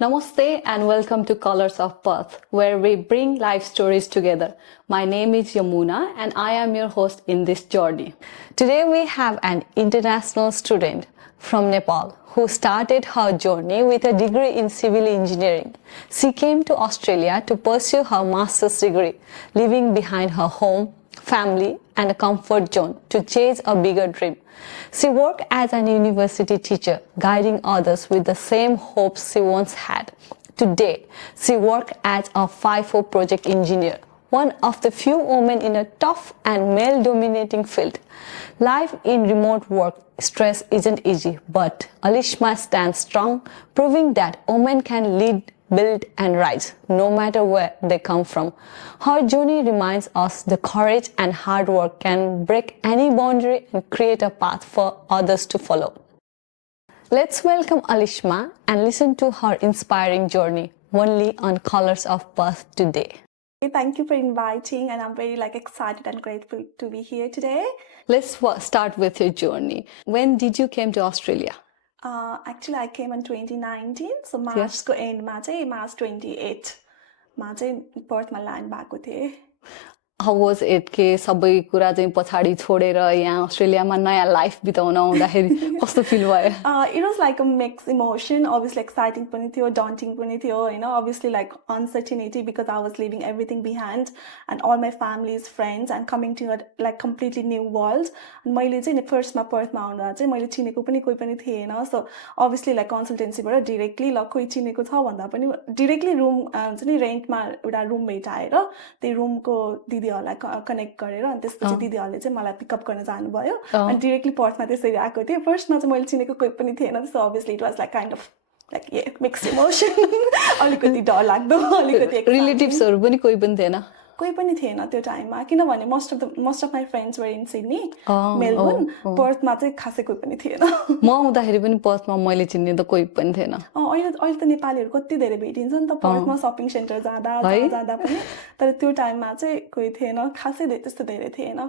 Namaste and welcome to Colors of Perth, where we bring life stories together. My name is Yamuna and I am your host in this journey. Today we have an international student from Nepal who started her journey with a degree in civil engineering. She came to Australia to pursue her master's degree, leaving behind her home, family and a comfort zone to chase a bigger dream. She worked as an university teacher, guiding others with the same hopes she once had. Today, she works as a FIFO project engineer, one of the few women in a tough and male-dominating field. Life in remote work stress isn't easy, but Alishma stands strong, proving that women can lead, build and rise, no matter where they come from. Her journey reminds us the courage and hard work can break any boundary and create a path for others to follow. Let's welcome Alishma and listen to her inspiring journey, only on Colors of Perth today. Thank you for inviting, and I'm very excited and grateful to be here today. Let's start with your journey. When did you came to Australia? Actually, I came in 2019, so March ko end ma चाहिँ March 28 मा चाहिँ Perth मा land भएको थिए. How was it के सबै कुरा चाहिँ पछाडी छोडेर यहाँ अस्ट्रेलियामा नयाँ लाइफ बिताउन आउँदाखेरि कस्तो फिल भयो? It was like a mixed emotion, obviously exciting पनि थियो, daunting पनि थियो, obviously like uncertainty because I was leaving everything behind and all my family's friends and coming to a completely new world. मैले चाहिँ first मा Perth मा आउँदा चाहिँ मैले चिनेको पनि कोही पनि थिएन, so obviously like consultancy बाट directly ल कोही चिनेको छ भन्दा पनि directly room हुन्छ नि rent मा एउटा room भेटाएर त्यही room को दिदीहरुलाई कनेक्ट गरेर अनि त्यसपछि दिदीहरुले चाहिँ मलाई पिकअप गर्न जानु भयो अनि डाइरेक्टली पर्थमा त्यसरी आएको थिए. फर्स्टमा चाहिँ मैले चिनेको कोही पनि थिएन, so obviously it was like kind of like mixed emotion. अलिकति डर लाग्दो, अलिकति रिलेटिभ्सहरु पनि कोही पनि थिएन? कोही पनि थिएन त्यो टाइममा, किनभने most of my friends were in Sydney, Melbourne. पर्थमा चाहिँ खासै कोही पनि थिएन. म आउँदाखेरि पनि पर्थमा मैले चिन्ने त कोही पनि थिएन. अहिले त नेपालीहरु कति धेरै भेटिन्छ नि त पर्थमा सपिङ सेन्टर जाँदा पनि, तर त्यो टाइममा चाहिँ कोही थिएन, खासै त्यस्तो धेरै थिएन.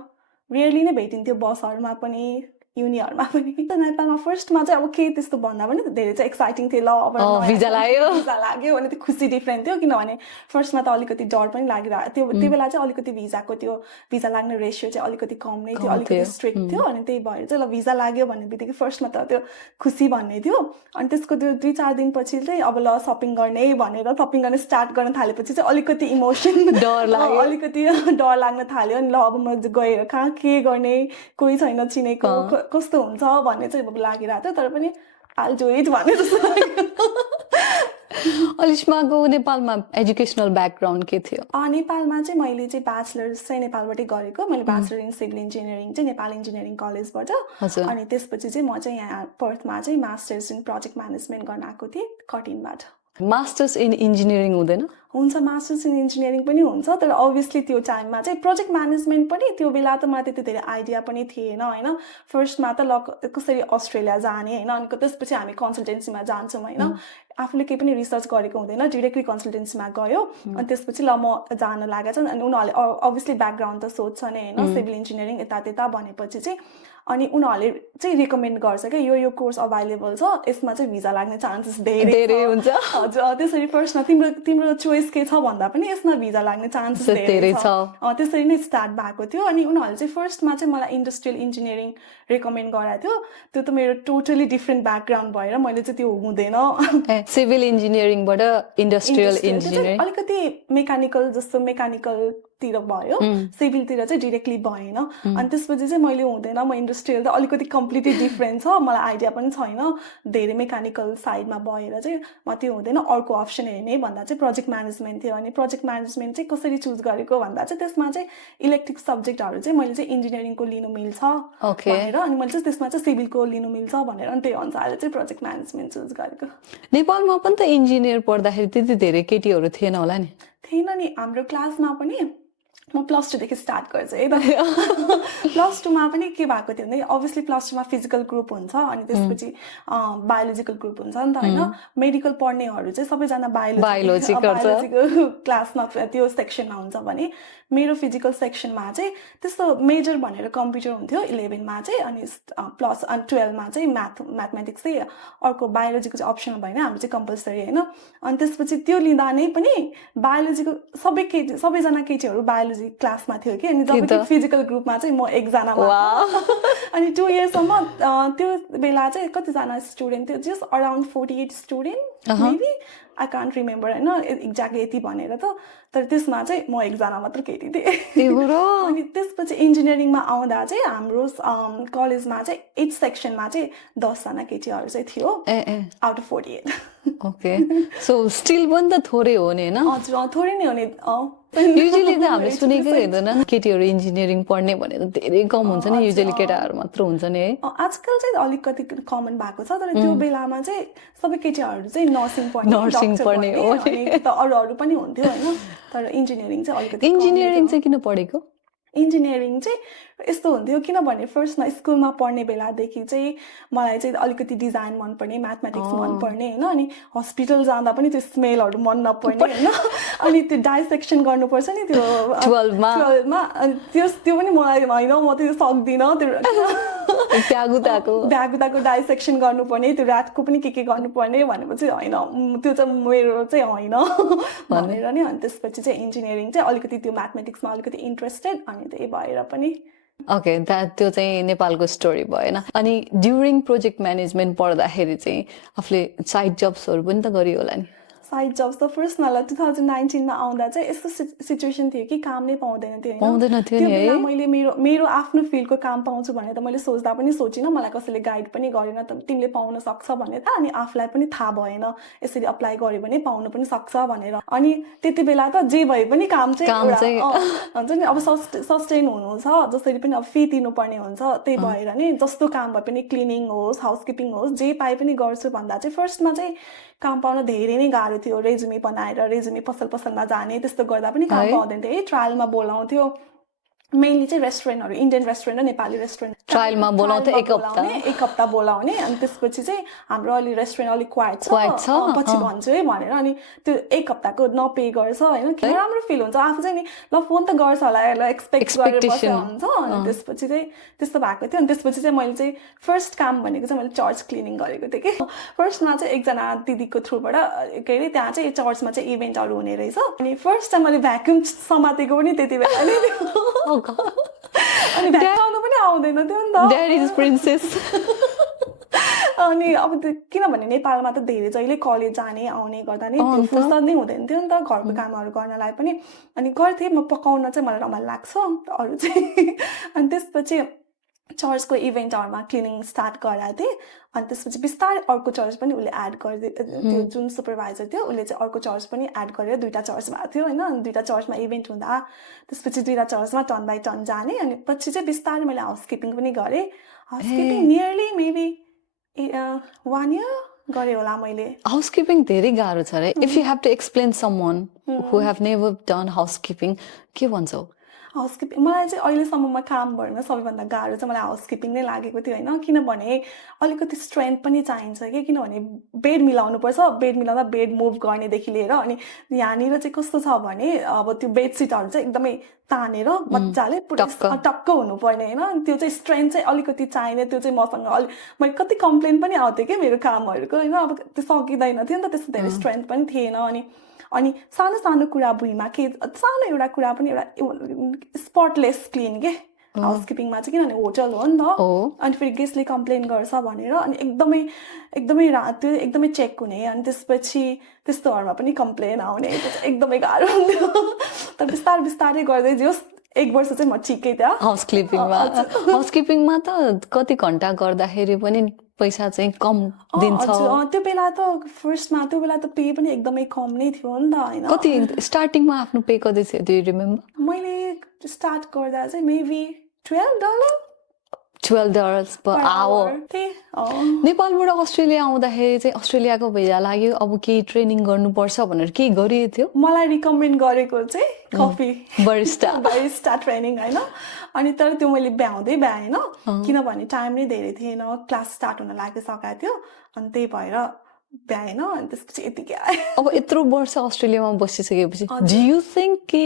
रेयरली नै भेटिन्थ्यो बसहरुमा पनि, युनिहरुमा पनि. नेपालमा फर्स्टमा चाहिँ अब के त्यस्तो भन्दा पनि धेरै चाहिँ एक्साइटिङ थियो. ल अब भिजा लाग्यो भने त्यो खुसी डिफरेन्ट थियो, किनभने फर्स्टमा त अलिकति डर पनि लागिरहेको थियो. त्यो बेला चाहिँ अलिकति भिजाको त्यो भिजा लाग्ने रेशियो चाहिँ अलिकति कम नै थियो, अलिकति स्ट्रिक्ट थियो. अनि त्यही भएर चाहिँ ल भिजा लाग्यो भन्ने बित्तिकै फर्स्टमा त त्यो खुसी भन्ने थियो. अनि त्यसको त्यो 2-4 दिनपछि चाहिँ अब ल सपिङ गर्ने भनेर सपिङ गर्न स्टार्ट गर्न थालेपछि चाहिँ अलिकति इमोसन डर लाग्यो, अलिकति डर लाग्न थाल्यो. अनि ल अब म गएर कहाँ के गर्ने, कोही छैन चिनेको, कस्तो हुन्छ भन्ने चाहिँ अब लागिरहेको थियो. तर पनि I'll do it भन्ने जस्तो लाग्यो. अलिश्माको नेपालमा एजुकेशनल ब्याकग्राउन्ड के थियो? नेपालमा चाहिँ मैले चाहिँ ब्याचलर्स चाहिँ नेपालबाटै गरेको. मैले ब्याचलर इन सिभिल इन्जिनियरिङ चाहिँ नेपाल इन्जिनियरिङ कलेजबाट, अनि त्यसपछि चाहिँ म चाहिँ यहाँ पर्थमा चाहिँ मास्टर्स इन प्रोजेक्ट म्यानेजमेन्ट गर्न आएको थिएँ कटिनबाट. मास्टर्स इन इन्जिनियरिङ हुँदैन? हुन्छ, मास्टर्स इन इन्जिनियरिङ पनि हुन्छ, तर अभियसली त्यो टाइममा चाहिँ प्रोजेक्ट म्यानेजमेन्ट पनि त्यो बेला त मलाई त्यति धेरै आइडिया पनि थिएन हैन. फर्स्टमा त ल कसरी अस्ट्रेलिया जाने हैन, अनि त्यसपछि हामी कन्सल्टेन्सीमा जान्छौँ हैन. आफूले केही पनि रिसर्च गरेको हुँदैन, डाइरेक्टली कन्सल्टेन्सीमा गयो. अनि त्यसपछि ल म जान लागेको छ. अनि उनीहरूले अभियसली ब्याकग्राउन्ड त सोध्छ नै हैन, सिभिल इन्जिनियरिङ यता त्यता भनेपछि चाहिँ अनि उनीहरूले चाहिँ रिकमेन्ड गर्छ कि यो कोर्स अभाइलेबल छ, यसमा चाहिँ भिजा लाग्ने चान्सेस धेरै हुन्छ. हजुर, त्यसरी फर्स्टमा तिम्रो चोइस के छ भन्दा पनि यसमा भिजा लाग्ने चान्सेस धेरै छ. त्यसरी नै स्टार्ट भएको थियो. अनि उनीहरूले चाहिँ फर्स्टमा चाहिँ मलाई इन्डस्ट्रियल इन्जिनियरिङ रिकमेन्ड गराएको थियो. त्यो त मेरो टोटली डिफ्रेन्ट ब्याकग्राउन्ड भएर मैले चाहिँ त्यो हुँदैन. सिभिल इन्जिनियरिङबाट इन्डस्ट्रियल इन्जिनियरिङ अलिकति मेकानिकल जस्तो मेकानिकलतिर भयो, सिभिलतिर चाहिँ डिरेक्टली भएन. अनि त्यसपछि चाहिँ मैले हुँदैन, म इन्डस्ट्रियल त अलिकति कम्प्लिटली डिफ्रेन्ट छ, मलाई आइडिया पनि छैन, धेरै मेकानिकल साइडमा भएर चाहिँ म त्यो हुँदैन, अर्को अप्सन हेर्ने भन्दा चाहिँ प्रोजेक्ट म्यानेजमेन्ट थियो. अनि प्रोजेक्ट म्यानेजमेन्ट चाहिँ कसरी चुज गरेको भन्दा चाहिँ त्यसमा चाहिँ इलेक्ट्रिक सब्जेक्टहरू चाहिँ मैले चाहिँ इन्जिनियरिङको लिनु मिल्छ भनेर, अनि मैले चाहिँ त्यसमा चाहिँ सिभिलको लिनु मिल्छ भनेर, अनि त्यही अनुसारले चाहिँ प्रोजेक्ट म्यानेजमेन्ट चुज गरेको. नेपालमा पनि त इन्जिनियर पढ्दाखेरि त्यति धेरै केटीहरू थिएन होला नि? थिएन नि, हाम्रो क्लासमा पनि म प्लस 2 देखि स्टार्ट गर्छु है त प्लस 2 मा पनि के भएको थियो भने अभियसली प्लस 2 मा फिजिकल ग्रुप हुन्छ अनि त्यसपछि बायोलोजिकल ग्रुप हुन्छ नि त हैन मेडिकल पढ्नेहरू चाहिँ सबैजना बायोलोजिकल क्लासमा त्यो सेक्सनमा हुन्छ भने मेरो फिजिकल सेक्सनमा चाहिँ त्यस्तो मेजर भनेर कम्प्युटर हुन्थ्यो 11 मा चाहिँ अनि प्लस अनि 12 मा चाहिँ म्याथमेटिक्स चाहिँ अर्को बायोलोजीको चाहिँ अप्सनल भएन हाम्रो चाहिँ कम्पलसरी हैन अनि त्यसपछि त्यो लिँदा नै पनि बायोलोजीको सबैजना केटीहरू बायोलोजी क्लासमा थियो कि अनि जब कि फिजिकल ग्रुपमा चाहिँ म एकजना अनि 2 इयर्ससम्म त्यो बेला चाहिँ कतिजना स्टुडेन्ट थियो just around 48 student maybe I can't remember हैन एक्ज्याक्टली यति भनेर त तर त्यसमा चाहिँ म एकजना मात्र केटी थिएँ अनि त्यसपछि इन्जिनियरिङमा आउँदा चाहिँ हाम्रो कलेजमा चाहिँ 8 सेक्सनमा चाहिँ 10 जना केटीहरू चाहिँ थियो out of 48 okay so still पनि त थोरै हो नि हैन हजुर थोरै नै हो नि युजुअली त हामीले सुनेकै हुँदैन केटीहरू इन्जिनियरिङ पढ्ने भने त धेरै कम हुन्छ नि युजुअली केटाहरू मात्र हुन्छ नि है आजकल चाहिँ अलिकति कमन भएको छ तर त्यो बेलामा चाहिँ सबै केटीहरू चाहिँ नर्सिङ पढ्ने हो त अरू पनि हुन्थ्यो हैन तर इन्जिनियरिङ चाहिँ अलिकति इन्जिनियरिङ चाहिँ किन पढेको इन्जिनियरिङ चाहिँ यस्तो हुन्थ्यो किनभने फर्स्टमा स्कुलमा पढ्ने बेलादेखि चाहिँ मलाई चाहिँ अलिकति डिजाइन मनपर्ने म्याथमेटिक्स मनपर्ने होइन अनि हस्पिटल जाँदा पनि त्यो स्मेलहरू मन नपर्ने होइन अनि त्यो डाइसेक्सन गर्नुपर्छ नि त्यो 12मा अनि त्यो पनि मलाई होइन म त्यो सक्दिनँ त्यो ब्यागुताको डाइसेक्सन गर्नुपर्ने त्यो रातको पनि के गर्नुपर्ने भनेपछि होइन त्यो चाहिँ मेरो चाहिँ होइन भनेर नि अनि त्यसपछि चाहिँ इन्जिनियरिङ चाहिँ अलिकति त्यो म्याथमेटिक्समा अलिकति इन्ट्रेस्टेड अनि त्यही भएर पनि ओके त्यो चाहिँ नेपालको स्टोरी भयो होइन अनि ड्युरिङ प्रोजेक्ट म्यानेजमेन्ट पढ्दाखेरि चाहिँ आफूले साइड जब्सहरू पनि त गरियो होला नि साइड जब्स त फर्स्टमा 2019 मा आउँदा चाहिँ यस्तो सिचुएसन थियो कि काम नै पाउँदैन थियो नि मैले मेरो आफ्नो फिल्डको काम पाउँछु भनेर त मैले सोच्दा पनि सोचिनँ मलाई कसैले गाइड पनि गरेन त तिमीले पाउन सक्छ भने त अनि आफूलाई पनि थाहा भएन यसरी अप्लाई गर्यो भने पाउन पनि सक्छ भनेर अनि त्यति बेला त जे भए पनि काम चाहिँ हुन्छ नि अब सस्टेन हुनु छ जसरी पनि अब फी तिर्नुपर्ने हुन्छ त्यही भएर नि जस्तो काम भए पनि क्लिनिङ होस् हाउसकिपिङ होस् जे पाए पनि गर्छु भन्दा चाहिँ फर्स्टमा चाहिँ काम पाउन धेरै नै गाह्रो थियो रेजुमे बनाएर रेजुमे पसलमा जाने त्यस्तो गर्दा पनि काम पाउँदैन थियो है ट्रायलमा बोलाउँथ्यो मेनली चाहिँ रेस्टुरेन्टहरू इन्डियन रेस्टुरेन्ट र नेपाली रेस्टुरेन्ट ट्रायलमा बोलाउँथ्यो एक हप्ता बोलाउने अनि त्यसपछि चाहिँ हाम्रो अलि रेस्टुरेन्ट अलिक क्वाइट छ पछि भन्छु है भनेर अनि त्यो एक हप्ताको नपे गर्छ होइन राम्रो फिल हुन्छ आफू चाहिँ नि ल फोन त गर्छ होला एक्सपेक्ट गरेर बसेर हुन्छ अनि त्यसपछि चाहिँ त्यस्तो भएको थियो अनि त्यसपछि चाहिँ मैले चाहिँ फर्स्ट काम भनेको चाहिँ मैले चर्च क्लिनिङ गरेको थिएँ कि फर्स्टमा चाहिँ एकजना दिदीको थ्रुबाट के अरे त्यहाँ चाहिँ चर्चमा चाहिँ इभेन्टहरू हुने रहेछ अनि फर्स्ट टाइम मैले भ्याक्युम समातेको पनि त्यति बेला अनि भ्याक्युम पनि आउँदैन थियो नि त ड्याडी इज प्रिन्सेस अनि अब किनभने नेपालमा त धेरै जहिले कलेज जाने आउने गर्दा नि फुर्सद नै हुँदैन थियो नि त घरको कामहरू गर्नलाई पनि अनि गर्थेँ म पकाउन चाहिँ मलाई रमाइलो लाग्छ अरू चाहिँ अनि त्यसपछि चर्चको इभेन्टहरूमा क्लिनिङ स्टार्ट गराएको थिएँ अनि त्यसपछि बिस्तारै अर्को चर्च पनि उसले एड गरिदियो त्यो जुन सुपरभाइजर थियो उसले चाहिँ अर्को चर्च पनि एड गरेर 2टा चर्च भएको थियो होइन अनि 2टा चर्चमा इभेन्ट हुँदा त्यसपछि 2टा चर्चमा टर्न बाई टर्न जाने अनि पछि चाहिँ बिस्तारै मैले हाउसकिपिङ पनि गरेँ हाउसकिपिङ नियरली मेबी 1 इयर गरेँ होला मैले हाउसकिपिङ धेरै गाह्रो छ रे if you have to explain someone who have never done housekeeping के भन्छौ हाउसकिपिङ मलाई चाहिँ अहिलेसम्ममा काम गर्न सबैभन्दा गाह्रो चाहिँ मलाई हाउसकिपिङ नै लागेको थियो होइन किनभने अलिकति स्ट्रेन्थ पनि चाहिन्छ कि किनभने बेड मिलाउनुपर्छ बेड मिलाउँदा बेड मुभ गर्नेदेखि लिएर अनि यहाँनिर चाहिँ कस्तो छ भने अब त्यो बेडसिटहरू चाहिँ एकदमै तानेर मजाले टक्क हुनुपर्ने होइन त्यो चाहिँ स्ट्रेन्थ चाहिँ अलिकति चाहिने त्यो चाहिँ मसँग मैले कति कम्प्लेन पनि आउँथेँ कि मेरो कामहरूको होइन अब त्यो सकिँदैन थियो नि त त्यस्तो धेरै स्ट्रेन्थ पनि थिएन अनि सानो कुरा भुइँमा के सानो एउटा कुरा पनि एउटा स्पटलेस क्लिन के हाउसकिपिङमा चाहिँ किनभने होटल हो नि त अनि फेरि गेस्टले कम्प्लेन गर्छ भनेर अनि एकदमै रात त्यो एकदमै चेक हुने अनि त्यसपछि त्यस्तोहरूमा पनि कम्प्लेन आउने एकदमै गाह्रो हुन्थ्यो तर बिस्तारै गर्दै जोस् 1 वर्ष चाहिँ म ठिकै थिएँ हाउसकिपिङमा त कति घन्टा गर्दाखेरि पनि पैसा चाहिँ कम दिन्छ त्यो बेला त फर्स्टमा त्यो बेला त पे पनि एकदमै कम नै थियो नि त होइन कति स्टार्टिङमा आफ्नो पे कति थियो डु यु रिमेम्बर मैले स्टार्ट गर्दा चाहिँ मेबी $12 $12 per hour. नेपालबाट अस्ट्रेलिया आउँदाखेरि चाहिँ अस्ट्रेलियाको भिजा लाग्यो अब केही ट्रेनिङ गर्नुपर्छ भनेर के गरिएको थियो मलाई रिकमेन्ड गरेको चाहिँ कफी बरिस्टा ट्रेनिङ हैन अनि तर त्यो मैले भ्याउँदै भ्याएन किनभने टाइम नै धेरै थिएन क्लास स्टार्ट हुन लागिसकेको थियो अनि त्यही भएर भ्याएन अनि त्यसपछि यतिकै आयो अब यत्रो वर्ष अस्ट्रेलियामा बसिसकेपछि डु यु थिंक कि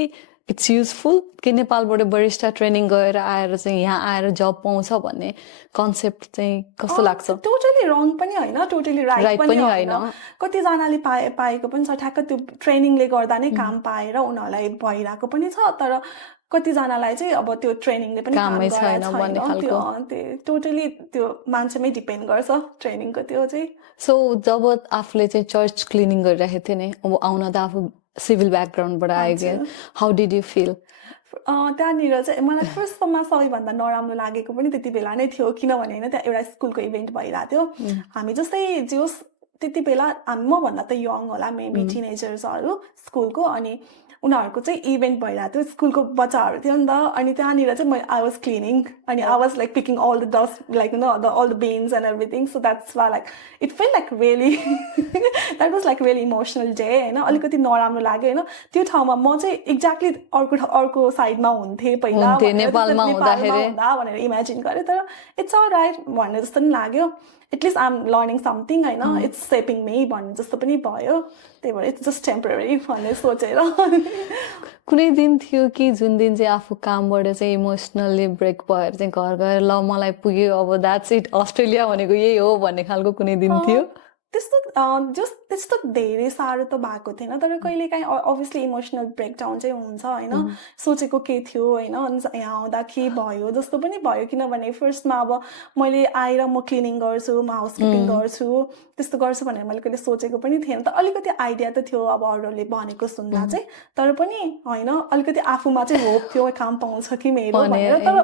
इट्स युजफुल कि नेपालबाट बरिस्टा ट्रेनिङ गरेर आएर चाहिँ यहाँ आएर जब पाउँछ भन्ने कन्सेप्ट चाहिँ कस्तो लाग्छ टोटली रङ पनि हैन टोटली राइट पनि हैन कतिजनाले पाएको पनि छ ठ्याक्क त्यो ट्रेनिङले गर्दा नै काम पाएर उनीहरूलाई भइरहेको पनि छ तर कतिजनालाई चाहिँ अब त्यो ट्रेनिङले पनि कामै छैन भन्ने खालको टोटली त्यो मान्छेमै डिपेन्ड गर्छ ट्रेनिङको त्यो चाहिँ सो जब आफूले चाहिँ चर्च क्लिनिङ गरिरहेको थिएँ नि अब आउन त आफू सिभिल ब्याकग्राउन्डबाट आएको हाउ डिड यु फिल त्यहाँनिर चाहिँ मलाई फर्स्टमा सबैभन्दा नराम्रो लागेको पनि त्यति बेला नै थियो किनभने होइन त्यहाँ एउटा स्कुलको इभेन्ट भइरहेको थियो हामी जस्तै जोस् त्यति बेला मभन्दा त यङ होला मेबी टिनेजर्सहरू स्कुलको अनि उनीहरूको चाहिँ इभेन्ट भइरहेको थियो स्कुलको बच्चाहरू थियो नि त अनि त्यहाँनिर चाहिँ आई वाज क्लिनिङ अनि I was like picking all the dust like all the bins and everything so that's why like it feel like really that was like really emotional day होइन अलिकति नराम्रो लाग्यो होइन त्यो ठाउँमा म चाहिँ एक्ज्याक्टली अर्को साइडमा हुन्थेँ पहिला नेपालमा हुँदा भनेर इमेजिन गरेँ तर इट्स अल राइट भन्ने जस्तो पनि लाग्यो at least I am learning something होइन इट्स सेपिङ मी भन्ने जस्तो पनि भयो त्यही भएर इट्स जस्ट टेम्पोररी भन्ने सोचेर कुनै दिन थियो कि जुन दिन चाहिँ आफू कामबाट चाहिँ इमोसनल्ली ब्रेक भएर चाहिँ घर गएर ल मलाई पुग्यो अब द्याट्स इट अस्ट्रेलिया भनेको यही हो भन्ने खालको कुनै दिन थियो त्यस्तो धेरै साह्रो त भएको थिएन तर कहिलेकाहीँ अभियसली इमोसनल ब्रेकडाउन चाहिँ हुन्छ होइन सोचेको के थियो होइन यहाँ आउँदा के भयो जस्तो पनि भयो किनभने फर्स्टमा अब मैले आएर म क्लिनिङ गर्छु म हाउसकिपिङ गर्छु त्यस्तो गर्छु भनेर मैले कहिले सोचेको पनि थिएन त अलिकति आइडिया त थियो अब अरूले भनेको सुन्दा चाहिँ तर पनि होइन अलिकति आफूमा चाहिँ होप थियो काम पाउँछ कि मेरो भनेर तर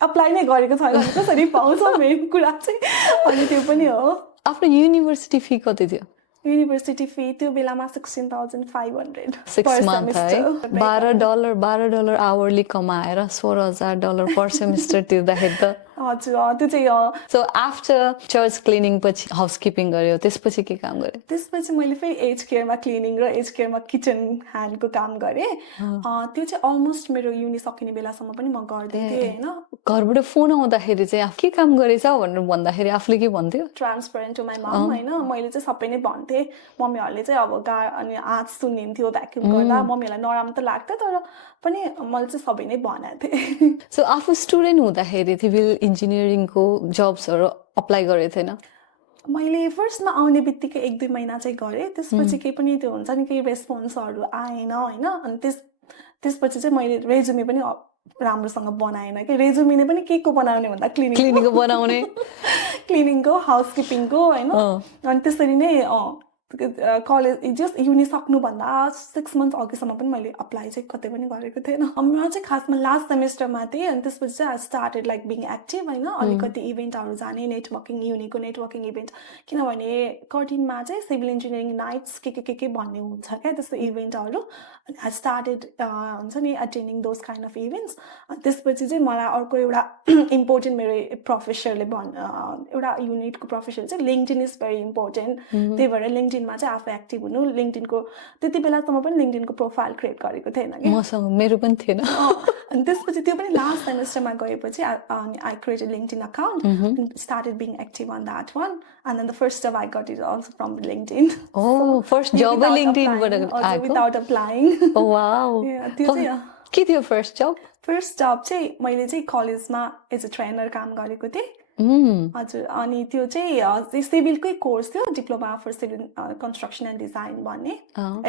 अप्लाई नै गरेको छैन कसरी पाउँछ मेन कुरा चाहिँ अनि त्यो पनि हो आफ्नो युनिभर्सिटी फी कति थियो युनिभर्सिटी फी त्यो बेलामा 16,500 6 मन्थ है $12 आवरली कमाएर $16,000 पर सेमिस्टर तिर्दाखेरि त हजुर त्यो चाहिँ सो आफ्टर चर्च क्लिनिङ पछि हाउसकिपिङ गर्यो त्यसपछि के काम गरे त्यसपछि मैले फेरि एज केयरमा क्लिनिङ र एज केयरमा किचन ह्यान्डको काम गरेँ त्यो चाहिँ अलमोस्ट मेरो युनि सकिने बेलासम्म पनि म गर्दै थिएँ होइन घरबाट फोन आउँदाखेरि चाहिँ के काम गरेछ भनेर भन्दाखेरि आफूले के भन्थ्यो ट्रान्सपेरेन्ट टु माई मम होइन मैले चाहिँ सबै नै भन्थेँ मम्मीहरूले चाहिँ अब अनि आँच सुनिन्थ्यो भ्याक्युम गर्दा मम्मीहरूलाई नराम्रो त लाग्थ्यो तर पनि मैले चाहिँ सबै नै भनेको थिएँ सो आफू स्टुडेन्ट हुँदाखेरि सिभिल इन्जिनियरिङको जब्सहरू अप्लाई गरेको थिएन मैले फर्स्टमा आउने बित्तिकै 1-2 महिना चाहिँ गरेँ त्यसपछि केही पनि त्यो हुन्छ नि केही रेस्पोन्सहरू आएन होइन अनि त्यसपछि चाहिँ मैले रेजुमे पनि राम्रोसँग बनाएन कि रेजुमे पनि के को बनाउने भन्दा क्लिनिङको बनाउने क्लिनिङको हाउसकिपिङको होइन अनि त्यसरी नै कलेज जस्ट युनि सक्नुभन्दा 6 मन्थ्स अघिसम्म पनि मैले अप्लाई चाहिँ कतै पनि गरेको थिएन म चाहिँ खासमा लास्ट सेमेस्टरमा थिएँ अनि त्यसपछि चाहिँ I started like being active होइन अलिकति इभेन्टहरू जाने नेटवर्किङ युनिको नेटवर्किङ इभेन्ट किनभने कर्टिनमा चाहिँ सिभिल इन्जिनियरिङ नाइट्स के भन्ने हुन्छ क्या त्यस्तो इभेन्टहरू आई स्टार्टेड हुन्छ नि एटेन्डिङ दोज काइन्ड अफ इभेन्ट्स त्यसपछि चाहिँ मलाई अर्को एउटा इम्पोर्टेन्ट मेरो प्रोफेसरले एउटा युनिटको प्रोफेसर चाहिँ लिङ्क्डइन इज भेरी इम्पोर्टेन्ट त्यही भएर लिङ्क्डइनमा चाहिँ आफू एक्टिभ हुनु लिङ्क्डइनको त्यति बेलासम्म पनि लिङ्क्डइनको प्रोफाइल क्रिएट गरेको थिएन कि मसँग मेरो पनि थिएन अनि त्यसपछि त्यो पनि लास्ट सेमेस्टरमा गएपछि I created LinkedIn account started being active on that one and then the first जब I got it also from LinkedIn first जब लिङ्क्डइनबाट विदाउट अप्लाइङ वाउ त्यो चाहिँ के थियो फर्स्ट जब चाहिँ मैले चाहिँ कलेजमा एज अ ट्रेनर काम गरेको थिएँ हजुर अनि त्यो चाहिँ सिभिलकै कोर्स थियो diploma for civil construction and design भन्ने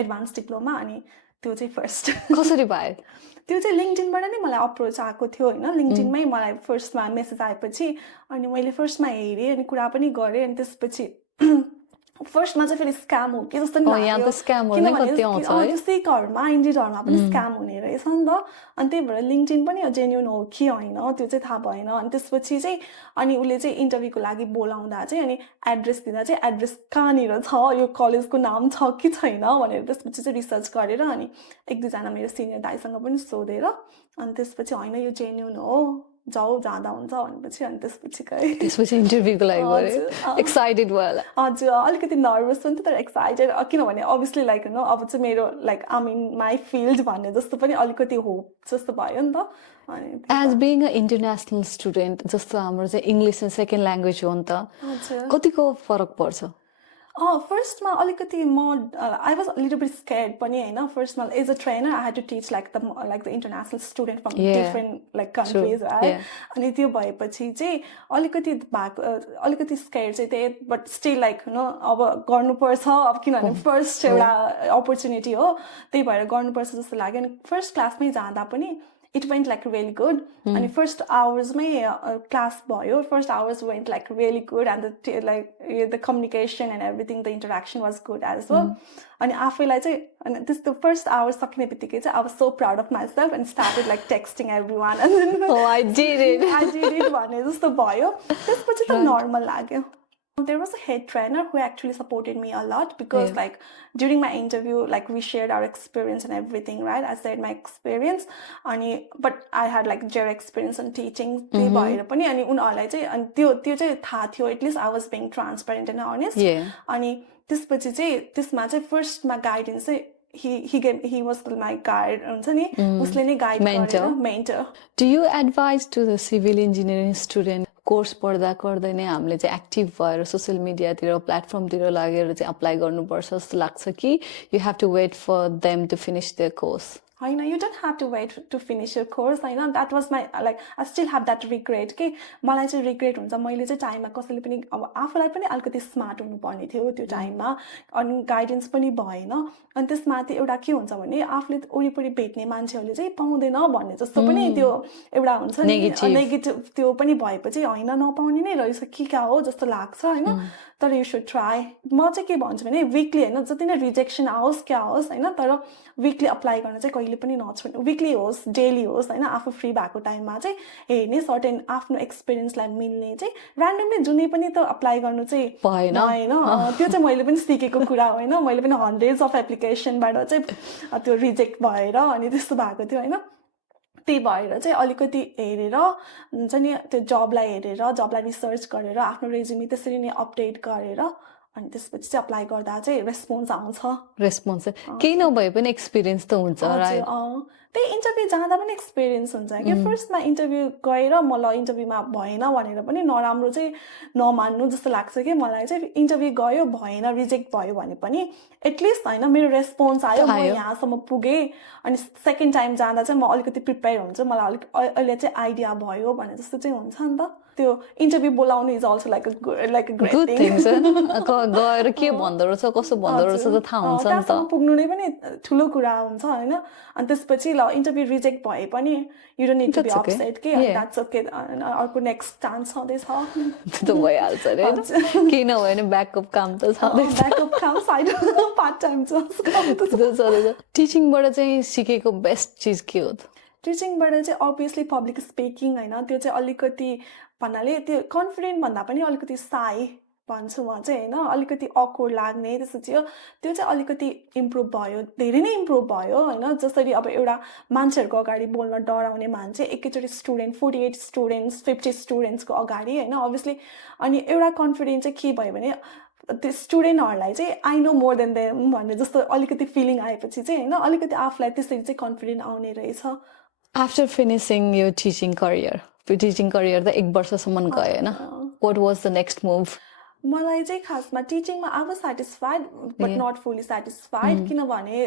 एडभान्स डिप्लोमा अनि त्यो चाहिँ फर्स्ट कसरी भयो त्यो चाहिँ लिङ्क्डइनबाट नै मलाई अप्रोच आएको थियो होइन लिङ्क्डइनमै मलाई फर्स्टमा मेसेज आएपछि अनि मैले फर्स्टमा हेरेँ अनि कुरा पनि गरेँ अनि त्यसपछि फर्स्टमा चाहिँ फेरि स्क्याम हो कि जस्तो नि सिकहरूमा इन्डिडहरूमा पनि स्क्याम हुने रहेछ नि त अनि त्यही भएर लिङ्क्डइन पनि जेन्युन हो कि होइन त्यो चाहिँ थाहा भएन अनि त्यसपछि चाहिँ अनि उसले चाहिँ इन्टरभ्यूको लागि बोलाउँदा चाहिँ अनि एड्रेस दिँदा चाहिँ एड्रेस कहाँनिर छ यो कलेजको नाम छ कि छैन भनेर त्यसपछि चाहिँ रिसर्च गरेर अनि 1-2 जना मेरो सिनियर दाइसँग पनि सोधेर अनि त्यसपछि होइन यो जेन्युन हो जाऊ जाँदा हुन्छ भनेपछि अनि त्यसपछि इन्टरभ्यूको लागि गऱ्यो एक्साइटेड भयो होला हजुर अलिकति नर्भस पनि तर एक्साइटेड किनभने अभियसली लाइक अब चाहिँ मेरो like I mean my field भन्ने जस्तो पनि अलिकति होप जस्तो भयो नि त अनि as being a international student जस्तो हाम्रो चाहिँ इङ्ग्लिस चाहिँ सेकेन्ड ल्याङ्ग्वेज हो नि त कतिको फरक पर्छ फर्स्टमा अलिकति म I was little bit scared पनि होइन फर्स्टमा as a trainer I had to teach like the international student from different like countries है अनि त्यो भएपछि चाहिँ अलिकति भएको अलिकति स्केयर्ड चाहिँ त्यही बट स्टिल लाइक अब गर्नुपर्छ अब किनभने फर्स्ट एउटा अपर्च्युनिटी हो त्यही भएर गर्नुपर्छ जस्तो लाग्यो अनि फर्स्ट क्लासमै जाँदा पनि it went like really good and first hours my class भयो first hours went like really good and the communication and everything the interaction was good as well and आफैलाई चाहिँ and this the first hour सक्ने बित्तिकै चाहिँ I was so proud of myself and started like texting everyone and then oh I did it भने जस्तो भयो त्यसपछि त नर्मल लाग्यो There was a head trainer who actually supported me a lot because like during my interview like we shared our experience and everything right I said my experience but I had like zero experience in teaching त्यही भएर पनि अनि उनीहरुलाई चाहिँ अनि त्यो चाहिँ थाहा थियो at least I was being transparent and honest अनि त्यसपछि चाहिँ त्यसमा चाहिँ फर्स्टमा गाइडेन्स चाहिँ he was my guide हुन्छ नि उसले नै गाइड गरेर mentor Do you advise to the civil engineering student course पढ्दा गर्दै नै हामीले चाहिँ एक्टिभ भएर सोसियल मिडियातिर प्लेटफर्मतिर लागेर चाहिँ अप्लाई गर्नुपर्छ जस्तो लाग्छ कि you have to wait for them to finish their course होइन you don't have to wait to finish your course होइन that was my like I still have that regret कि मलाई चाहिँ रिग्रेट हुन्छ मैले चाहिँ टाइममा कसैले पनि अब आफूलाई पनि अलिकति स्मार्ट हुनुपर्ने थियो त्यो टाइममा अनि गाइडेन्स पनि भएन अनि त्यसमाथि एउटा के हुन्छ भने आफूले वरिपरि भेट्ने मान्छेहरूले चाहिँ पाउँदैन भन्ने जस्तो पनि त्यो एउटा हुन्छ नि नेगेटिभ त्यो पनि भएपछि होइन नपाउने नै रहेछ कि क्या हो जस्तो लाग्छ होइन तर यु सुड ट्राई म चाहिँ के भन्छु भने विकली होइन जति नै रिजेक्सन आओस् क्या होस् होइन तर विकली अप्लाई गर्न चाहिँ कहिले पनि नछोड्नु विकली होस् डेली होस् होइन आफू फ्री भएको टाइममा चाहिँ हेर्ने सर्टेन आफ्नो एक्सपिरियन्सलाई मिल्ने चाहिँ ऱ्यान्डमली जुनै पनि त अप्लाई गर्नु चाहिँ भएन त्यो चाहिँ मैले पनि सिकेको कुरा होइन मैले पनि हन्ड्रेड्स अफ एप्लिकेसनबाट चाहिँ त्यो रिजेक्ट भएर अनि त्यस्तो भएको थियो होइन त्यही भएर चाहिँ अलिकति हेरेर हुन्छ नि त्यो जबलाई रिसर्च गरेर आफ्नो रेज्युमे त्यसरी नै अपडेट गरेर अनि त्यसपछि चाहिँ अप्लाई गर्दा चाहिँ रेस्पोन्स आउँछ रेस्पोन्स केही नभए पनि एक्सपिरियन्स त हुन्छ त्यही इन्टरभ्यू जाँदा पनि एक्सपिरियन्स हुन्छ कि फर्स्टमा इन्टरभ्यू गएर मलाई इन्टरभ्यूमा भएन भनेर पनि नराम्रो चाहिँ नमान्नु जस्तो लाग्छ कि मलाई चाहिँ इन्टरभ्यू गयो भएन रिजेक्ट भयो भने पनि एटलिस्ट होइन मेरो रेस्पोन्स आयो म यहाँसम्म पुगेँ अनि सेकेन्ड टाइम जाँदा चाहिँ म अलिकति प्रिपेयर हुन्छ मलाई अलिक अहिले चाहिँ आइडिया भयो भने जस्तो चाहिँ हुन्छ नि त त्यो इन्टरभ्यू बोलाउनु is also like a great thing गएर के भन्दो रहेछ कसो भन्दो रहेछ त थाहा हुन्छ नि त पुग्नु नै पनि ठुलो कुरा हुन्छ होइन अनि त्यसपछि ल इन्टरभ्यू रिजेक्ट भए पनि you don't need to be upset के द्याट्स ओके अर्को नेक्स्ट चान्स छँदैछ त्यो त भइहाल्छ रे केही नभए भने ब्याकअप काम त छँदैछ ब्याकअप काम साइड पार्ट टाइम चल्दैछ टिचिङबाट चाहिँ सिकेको बेस्ट चिज के हो त टिचिङबाट चाहिँ अभियसली पब्लिक स्पिकिङ होइन त्यो चाहिँ अलिकति भन्नाले त्यो कन्फिडेन्ट भन्दा पनि अलिकति साई भन्छु म चाहिँ होइन अलिकति अक्वर्ड लाग्ने त्यस्तो थियो त्यो चाहिँ अलिकति इम्प्रुभ भयो धेरै नै इम्प्रुभ भयो होइन जसरी अब एउटा मान्छेहरूको अगाडि बोल्न डराउने मान्छे एकैचोटि स्टुडेन्ट 48 स्टुडेन्ट्स 50 स्टुडेन्ट्सको अगाडि होइन अभियसली अनि एउटा कन्फिडेन्ट चाहिँ के भयो भने त्यो स्टुडेन्टहरूलाई चाहिँ I know more than them भन्ने जस्तो अलिकति फिलिङ आएपछि चाहिँ होइन अलिकति आफूलाई त्यसरी चाहिँ कन्फिडेन्ट आउने रहेछ आफ्टर फिनिसिङ यो टिचिङ करियर त 1 वर्षसम्म गयो होइन what was the next move मलाई चाहिँ खासमा टिचिङमा I was satisfied but not fully satisfied किनभने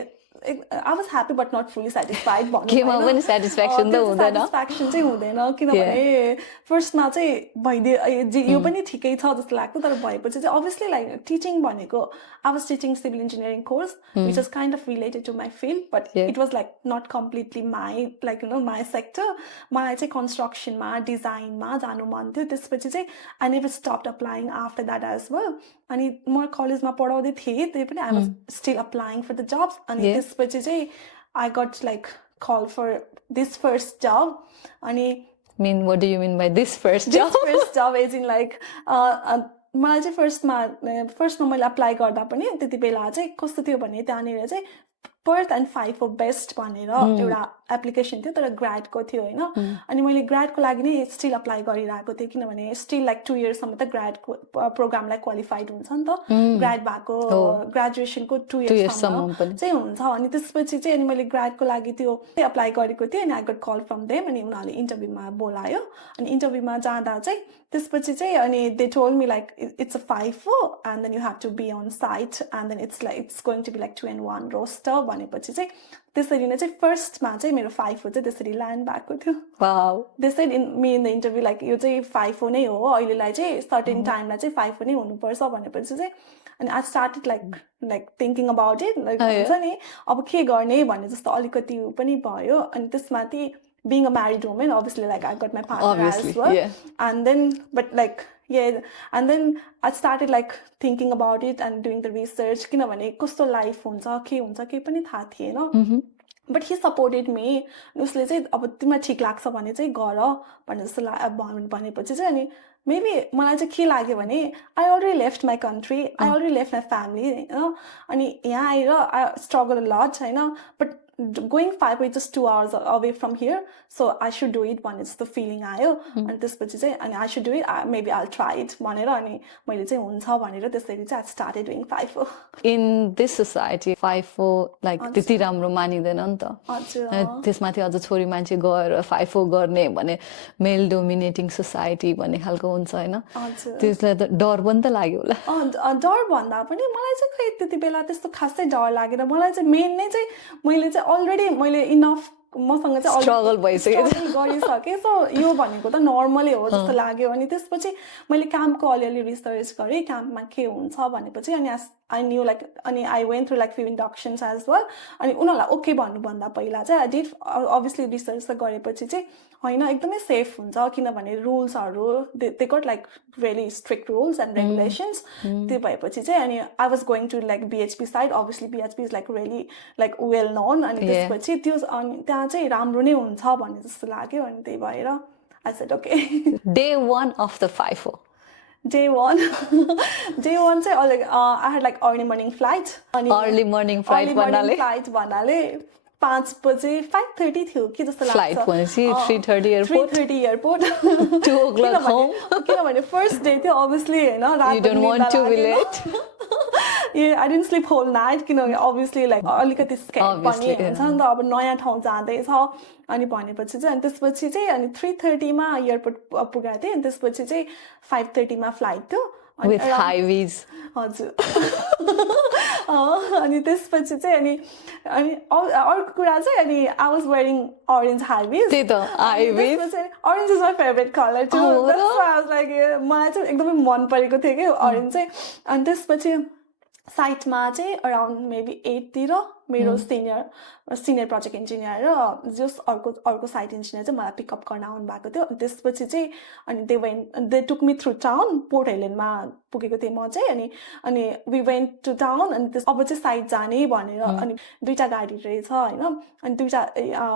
I was happy but not fully satisfied केमा पनि सेटिस्फ्याक्सन त हुँदैन सेटिस्फ्याक्सन चाहिँ हुँदैन किनभने फर्स्टमा चाहिँ भइदियो यो पनि ठिकै छ जस्तो लाग्थ्यो तर भएपछि चाहिँ अभियसली लाइक टिचिङ भनेको I was teaching civil engineering course which is kind of related to my field but it was like not completely my like my sector मलाई चाहिँ कन्स्ट्रक्सनमा डिजाइनमा जानु मन थियो त्यसपछि चाहिँ I never stopped applying after that as well अनि म कलेजमा पढाउँदै थिएँ त्यही पनि I was still applying for the jobs अनि त्यसपछि चाहिँ I got like call for this first जब अनि mean what do you mean by this first job as in like मलाई चाहिँ फर्स्टमा मैले अप्लाई गर्दा पनि त्यति बेला चाहिँ कस्तो थियो भने त्यहाँनिर चाहिँ पर्थ एन्ड FIFO बेस्ट भनेर एउटा एप्लिकेसन थियो तर ग्राडको थियो होइन अनि मैले ग्राडको लागि नै स्टिल अप्लाई गरिरहेको थिएँ किनभने स्टिल लाइक 2 इयर्ससम्म त ग्राडको प्रोग्रामलाई क्वालिफाइड हुन्छ नि त ग्राड भएको ग्रेजुएसनको 2 इयर्ससम्म चाहिँ हुन्छ अनि त्यसपछि चाहिँ अनि मैले ग्राडको लागि त्यो अप्लाई गरेको थिएँ अनि I got call from them अनि उनीहरूले इन्टरभ्यूमा बोलायो अनि इन्टरभ्यूमा जाँदा चाहिँ त्यसपछि चाहिँ अनि they told me like it's a FIFO and then you have to be on site and then it's going to be like 2-in-1 roster भनेपछि चाहिँ त्यसरी नै चाहिँ फर्स्टमा चाहिँ मेरो FIFO चाहिँ त्यसरी ल्यान्ड भएको थियो they said in the interview like यो चाहिँ FIFO नै हो अहिलेलाई चाहिँ सर्टेन टाइमलाई चाहिँ FIFO नै हुनुपर्छ भनेपछि चाहिँ अनि I started like thinking about it like हुन्छ नि अब के गर्ने भन्ने जस्तो अलिकति पनि भयो अनि त्यसमाथि being a married woman, obviously, like I got my partner as well. And then, but like, and then I started like thinking about it and doing the research. किनभने कस्तो लाइफ हुन्छ के पनि थाहा थिएन बट हि सपोर्टेड मी उसले चाहिँ अब तिमीलाई ठिक लाग्छ भने चाहिँ गर भन्ने जस्तो भनेपछि चाहिँ अनि मेबी मलाई चाहिँ के लाग्यो भने I already left my country I already left my family होइन अनि यहाँ आएर आई स्ट्रगल लट होइन but going FIFO is just 2 hours away from here so I should do it भन्ने जस्तो फिलिङ आयो अनि त्यसपछि चाहिँ अनि I should do it maybe I'll try it भनेर अनि मैले चाहिँ हुन्छ भनेर त्यसरी चाहिँ I started doing FIFO in this society FIFO like त्यति राम्रो मानिदैन नि त त्यसमाथि अझ छोरी मान्छे गएर FIFO गर्ने भने मेल डोमिनेटिङ सोसाइटी भन्ने खालको हुन्छ होइन त्यसलाई त डर पनि त लाग्यो होला डर भन्दा पनि मलाई चाहिँ खै त्यति बेला त्यस्तो खासै डर लागेन मलाई चाहिँ मेन नै चाहिँ मैले चाहिँ अलरेडी मैले इनफ मसँग चाहिँ स्ट्रगल भइसक्यो गरिसकेँ सो यो भनेको त नर्मलै हो जस्तो लाग्यो अनि त्यसपछि मैले क्याम्पको अलिअलि रिसर्च गरेँ क्याम्पमा के हुन्छ भनेपछि अनि आई न्यू लाइक अनि I went through like few inductions as well अनि उनीहरूलाई ओके भन्नुभन्दा पहिला चाहिँ आई डिड अभियसली रिसर्च गरेपछि चाहिँ होइन एकदमै सेफ हुन्छ किनभने रुल्सहरू they got like very strict rules and regulations त्यो भएपछि चाहिँ अनि I was going to like BHP side obviously BHP is like really like well known अनि त्यसपछि त्यो अनि त्यहाँ चाहिँ राम्रो नै हुन्छ भन्ने जस्तो लाग्यो अनि त्यही भएर I said okay Day 1 of the FIFO Day 1 चाहिँ like I had like early morning flight early morning flight भन्नाले 5 बजे 5:30 थियो कि जस्तो लाग्छ फ्लाइट भनेपछि 3:30 एयरपोर्ट 2 o'clock home किनभने फर्स्ट डे थियो obviously हैन रात you don't want to be late I didn't sleep whole night किनभने obviously like अलिकति स्केयर पनि हुन्छ नि त अब नयाँ ठाउँ जाँदैछ अनि भनेपछि चाहिँ अनि त्यसपछि चाहिँ अनि 3:30 मा एयरपोर्ट पुगेको थिएँ अनि त्यसपछि चाहिँ 5:30 मा फ्लाइट थियो with high-vis हजुर अनि त्यसपछि चाहिँ अनि अर्को कुरा चाहिँ अनि I was wearing orange high-vis त्यही त high-vis orange is my favorite color too that's why I was like मलाई चाहिँ एकदमै मन परेको थियो कि orange चाहिँ अनि त्यसपछि साइटमा चाहिँ अराउन्ड मेबी 8 तिर मेरो सिनियर प्रोजेक्ट इन्जिनियर र जस अर्को साइट इन्जिनियर चाहिँ मलाई पिकअप गर्न आउनु भएको थियो अनि त्यसपछि चाहिँ अनि they took me through town Port हेलेनमा पुगेको थिएँ म चाहिँ अनि वी वेन्ट टु टाउन अनि त्यस अब चाहिँ साइट जाने भनेर अनि दुईटा गाडी रहेछ होइन अनि दुईटा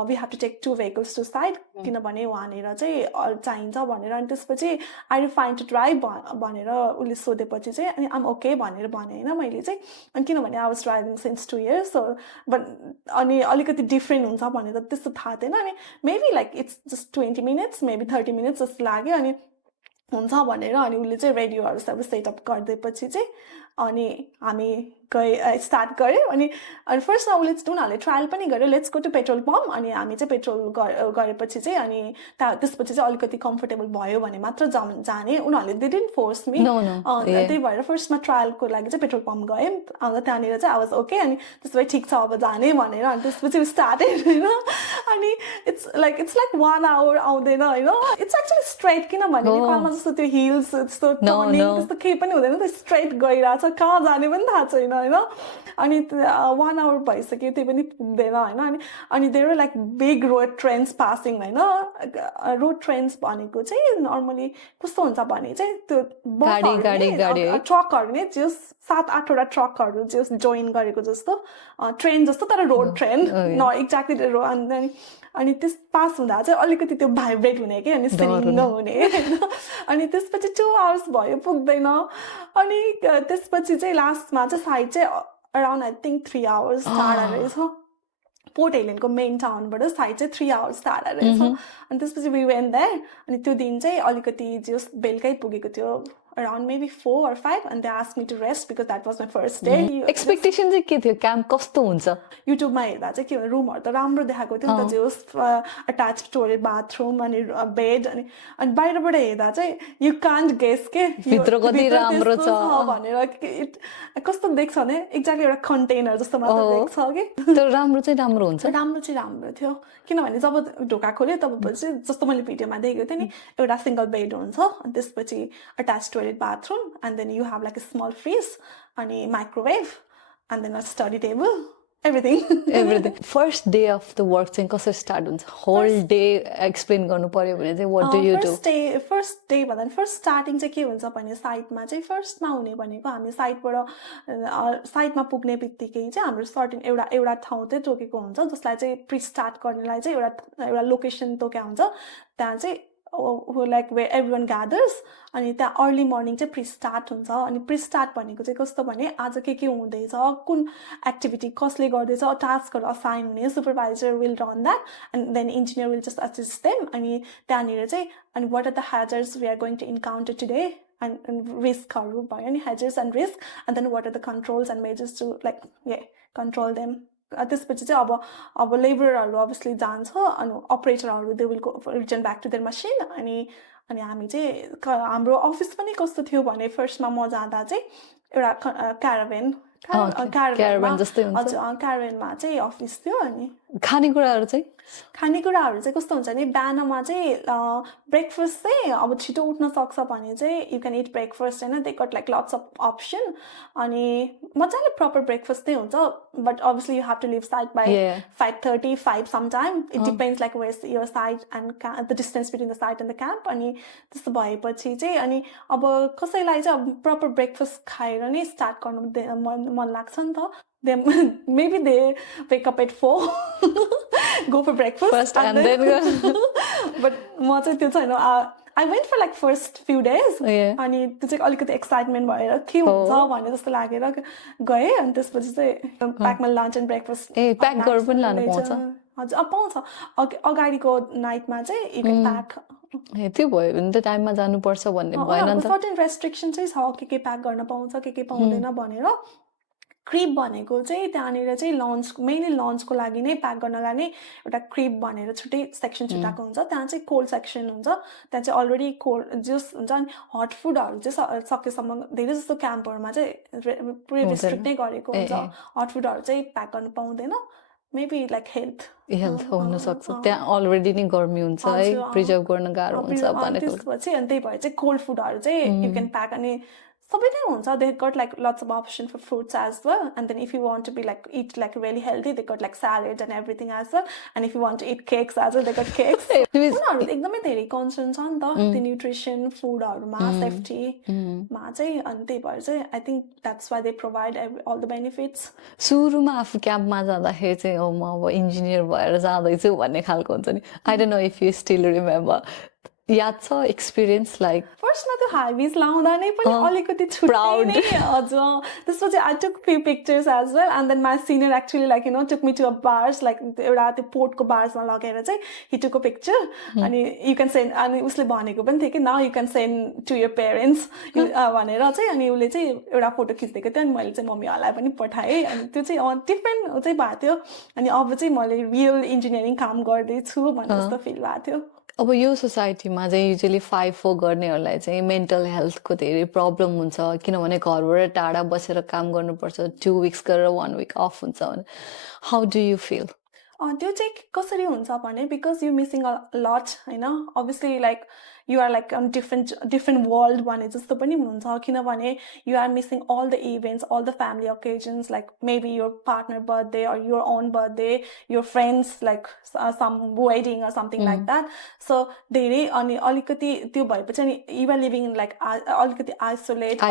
we have to take 2 vehicles to site किनभने वहाँनिर चाहिँ चाहिन्छ भनेर अनि त्यसपछि I will find to drive भनेर उसले सोधेपछि चाहिँ अनि आम ओके भनेर भने होइन मैले चाहिँ अनि किनभने I was driving since 2 years so but अनि अलिकति डिफ्रेन्ट हुन्छ भनेर त्यस्तो थाहा थिएन अनि maybe like it's just 20 minutes maybe 30 minutes जस्तो लाग्यो अनि हुन्छ भनेर अनि उसले चाहिँ रेडियोहरू सबै सेटअप गरिदिएपछि चाहिँ अनि हामी स्टार्ट गऱ्यो अनि फर्स्टमा उनीहरूले ट्रायल पनि गर्यो let's go to petrol pump अनि हामी चाहिँ पेट्रोल गरेपछि चाहिँ अनि त्यसपछि चाहिँ अलिकति कम्फर्टेबल भयो भने मात्र जाने उनीहरूले दे डिडन्ट फोर्स मी त्यही भएर फर्स्टमा ट्रायलको लागि चाहिँ पेट्रोल पम्प गएँ अन्त त्यहाँनिर चाहिँ आई वाज ओके अनि त्यसपछि ठिक छ अब जाने भनेर अनि त्यसपछि स्टार्टेड होइन अनि इट्स लाइक 1 hour आउँदैन होइन इट्स एक्चुली स्ट्रेट किनभने नेपालमा जस्तो त्यो हिल्स त्यस्तो टर्निङ त्यस्तो केही पनि हुँदैन त्यो स्ट्रेट गइरहेछ कहाँ जाने पनि थाहा छैन होइन अनि 1 hour भइसक्यो त्यो पनि पुग्दैन होइन अनि there like big road trains passing होइन रोड ट्रेन्स भनेको चाहिँ नर्मली कस्तो हुन्छ भने चाहिँ त्यो ट्रकहरू नै त्यो 7-8 वटा ट्रकहरू जस जोइन गरेको जस्तो ट्रेन जस्तो तर रोड ट्रेन न एक्ज्याक्टली अनि त्यस पास हुँदा चाहिँ अलिकति त्यो भाइब्रेट हुने कि अनि सिलिङ हुने अनि त्यसपछि 2 hours भयो पुग्दैन अनि त्यसपछि चाहिँ लास्टमा चाहिँ साइड चाहिँ around I think 3 hours टाढा रहेछ पोर्ट हेलेनको मेन टाउनबाट साइड चाहिँ 3 hours टाढा रहेछ अनि त्यसपछि वी वेन्ट देयर अनि त्यो दिन चाहिँ अलिकति जस बेलुकै पुगेको थियो around maybe 4 or 5 and they asked me to rest because that was my first day. Expectation चाहिँ के थियो क्याम्प कस्तो हुन्छ युट्युबमा हेर्दा चाहिँ के रुमहरु त राम्रो देखाएको थियो नि त जस अट्याच्ड टोयलेट बाथरुम अनि बेड अनि बाहिरबाट हेर्दा चाहिँ यु कान्ट गेस के भित्र कति राम्रो छ भनेर कस्तो देख्छ भने एक्ज्याक्टली एउटा कन्टेनर जस्तो मात्र देख्छ के तर राम्रो चाहिँ राम्रो हुन्छ राम्रो चाहिँ राम्रो थियो किनभने जब ढोका खोल्यो तब चाहिँ जस्तो मैले भिडियोमा देखेको थिएँ नि एउटा सिंगल बेड हुन्छ अनि त्यसपछि attached toilet bathroom and then you have like a small fridge and a microwave and then a study table everything first day of the work चाहिँ कसरी स्टार्ट हुन्छ होल डे एक्सप्लेन गर्नु पर्यो भने चाहिँ what do you do first day भन्दा first starting चाहिँ के हुन्छ भने साइटमा चाहिँ फर्स्टमा हुने भनेको हामी साइटमा पुग्ने बित्तिकै चाहिँ हाम्रो सर्टेन एउटा ठाउँ चाहिँ तोकेको हुन्छ जसलाई चाहिँ प्रि स्टार्ट गर्नेलाई चाहिँ एउटा लोकेसन तोकेको हुन्छ त्यहाँ चाहिँ like where everyone gathers अनि त्यहाँ अर्ली मर्निङ चाहिँ प्रि स्टार्ट हुन्छ अनि प्रि स्टार्ट भनेको चाहिँ कस्तो भने आज के हुँदैछ कुन एक्टिभिटी कसले गर्दैछ टास्कहरू असाइन हुने supervisor will run that and then engineer will just assist them अनि त्यहाँनिर चाहिँ अनि what are the hazards we are going to encounter today and रिस्कहरू भयो नि hazards and risk and then what are the controls and measures to like control them त्यसपछि चाहिँ अब लेबररहरू अभियसली जान्छ अनि अपरेटरहरू they will return back to their machine अनि हामी चाहिँ हाम्रो अफिस पनि कस्तो थियो भने फर्स्टमा म जाँदा चाहिँ एउटा क्याराभेन जस्तै हुन्छ हजुर क्याराभेनमा चाहिँ अफिस थियो अनि खानेकुराहरू चाहिँ कस्तो हुन्छ नि बिहानमा चाहिँ ब्रेकफास्ट चाहिँ अब छिटो उठ्न सक्छ भने चाहिँ यु क्यान इट ब्रेकफास्ट होइन they got like lots of option अनि मजाले प्रपर ब्रेकफास्ट चाहिँ हुन्छ but obviously you have to leave site by 5:30 5 sometime it depends like where your site and the distance between the site and the camp अनि त्यस्तो भएपछि चाहिँ अनि अब कसैलाई चाहिँ अब प्रपर ब्रेकफास्ट खाएर नै स्टार्ट गर्नु मन लाग्छ नि त maybe they wake up at 4 go for breakfast first and then but म चाहिँ त्यो छैन I went for like first few days अनि त्यो चाहिँ अलिकति एक्साइटमेन्ट भएर के हुन्छ भन्ने जस्तो लागेर गएँ अनि त्यसपछि चाहिँ प्याकमा लन्च एन्ड ब्रेकफास्ट प्याक गरेर पनि लानु पाउँछ हजुर पाउँछ अगाडिको नाइटमा चाहिँ यु क्यान प्याक त्यो भयो भने त टाइममा जानुपर्छ भन्ने भएन नि त सर्टेन रेस्ट्रिक्सन चाहिँ छ के प्याक गर्न पाउँछ के पाउँदैन भनेर क्रिब भनेको चाहिँ त्यहाँनिर चाहिँ लन्च मेनली लन्चको लागि नै प्याक गर्न लाने एउटा क्रिब भनेर छुट्टै सेक्सन छुट्टाएको हुन्छ त्यहाँ चाहिँ कोल्ड सेक्सन हुन्छ त्यहाँ चाहिँ अलरेडी कोल्ड जुस हुन्छ अनि हट फुडहरू चाहिँ सकेसम्म धेरै जस्तो क्याम्पहरूमा चाहिँ पुरै रिस्ट्रिक्ट नै गरेको हुन्छ हट फुडहरू चाहिँ प्याक गर्न पाउँदैन मेबी लाइक हेल्थ हुन सक्छ त्यहाँ अलरेडी नै गर्मी हुन्छ है प्रिजर्भ गर्न गाह्रो हुन्छ भनेको त्यसपछि अनि त्यही भएर चाहिँ कोल्ड फुडहरू चाहिँ यु क्यान प्याक अनि सबै नै हुन्छ they got like lots of option for fruits as well and then if you want to be like eat like really healthy they got like salad and everything as well and if you want to eat cakes as well they got cakes उनीहरू एकदमै धेरै concern छ नि त त्यो nutrition फुडहरूमा safety मा चाहिँ अनि त्यही भएर चाहिँ I think that's why they provide all the benefits सुरुमा आफू क्याम्पमा जाँदाखेरि चाहिँ म अब इन्जिनियर भएर जाँदैछु भन्ने खालको हुन्छ नि I don't know if you still remember याद छ एक्सपिरियन्स लाइक फर्स्टमा त्यो हाई-vis लाउँदा नै पनि अलिकति छुट्टै नै हजुर त्यसपछि I took few pictures as well and then my senior actually like you know took me to a bars like एउटा त्यो पोर्टको बार्समा लगेर चाहिँ हि टुक अ पिक्चर अनि यु क्यान सेन्ड अनि उसले भनेको पनि थियो कि now you can send to your parents भनेर चाहिँ अनि उसले चाहिँ एउटा फोटो खिचिदिएको थियो अनि मैले चाहिँ मम्मीहरूलाई पनि पठाएँ अनि त्यो चाहिँ डिफ्रेन्ट चाहिँ भएको थियो अनि अब चाहिँ मैले रियल इन्जिनियरिङ काम गर्दैछु भन्ने जस्तो फिल भएको थियो अब यो सोसाइटीमा चाहिँ युजली FIFO गर्नेहरूलाई चाहिँ मेन्टल हेल्थको धेरै प्रब्लम हुन्छ किनभने घरबाट टाढा बसेर काम गर्नुपर्छ 2 weeks गरेर 1 week अफ हुन्छ भने हाउ डु यु फिल त्यो चाहिँ कसरी हुन्छ भने because you missing a lot होइन obviously like you are like different world भने जस्तो पनि हुन्छ किनभने you are missing all the events all the family occasions like maybe your partner birthday or your own birthday your friends like some wedding or something like that so धेरै अनि अलिकति त्यो भएपछि अनि you are living in like अलिकति isolate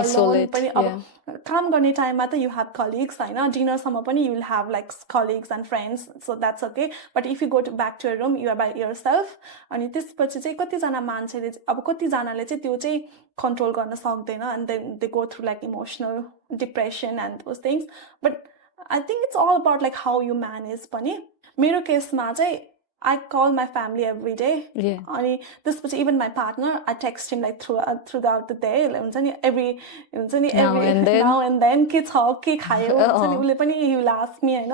पनि अब काम गर्ने टाइममा त यु हेभ कलिग्स होइन डिनरसम्म पनि you will have like colleagues and friends so that's okay but if you go to back to your room you are by yourself अनि त्यसपछि चाहिँ कतिजना मान्छेले अब कतिजनाले चाहिँ त्यो चाहिँ कन्ट्रोल गर्न सक्दैन and then they go through like emotional depression and those things but I think it's all about like how you manage पनि मेरो केसमा चाहिँ I call my family every day. Yeah. अनि त्यसपछि even my partner, I text him like throughout the day. Like हुन्छ नि every now and then के छ के खायो हुन्छ नि उसले पनि he will ask me हैन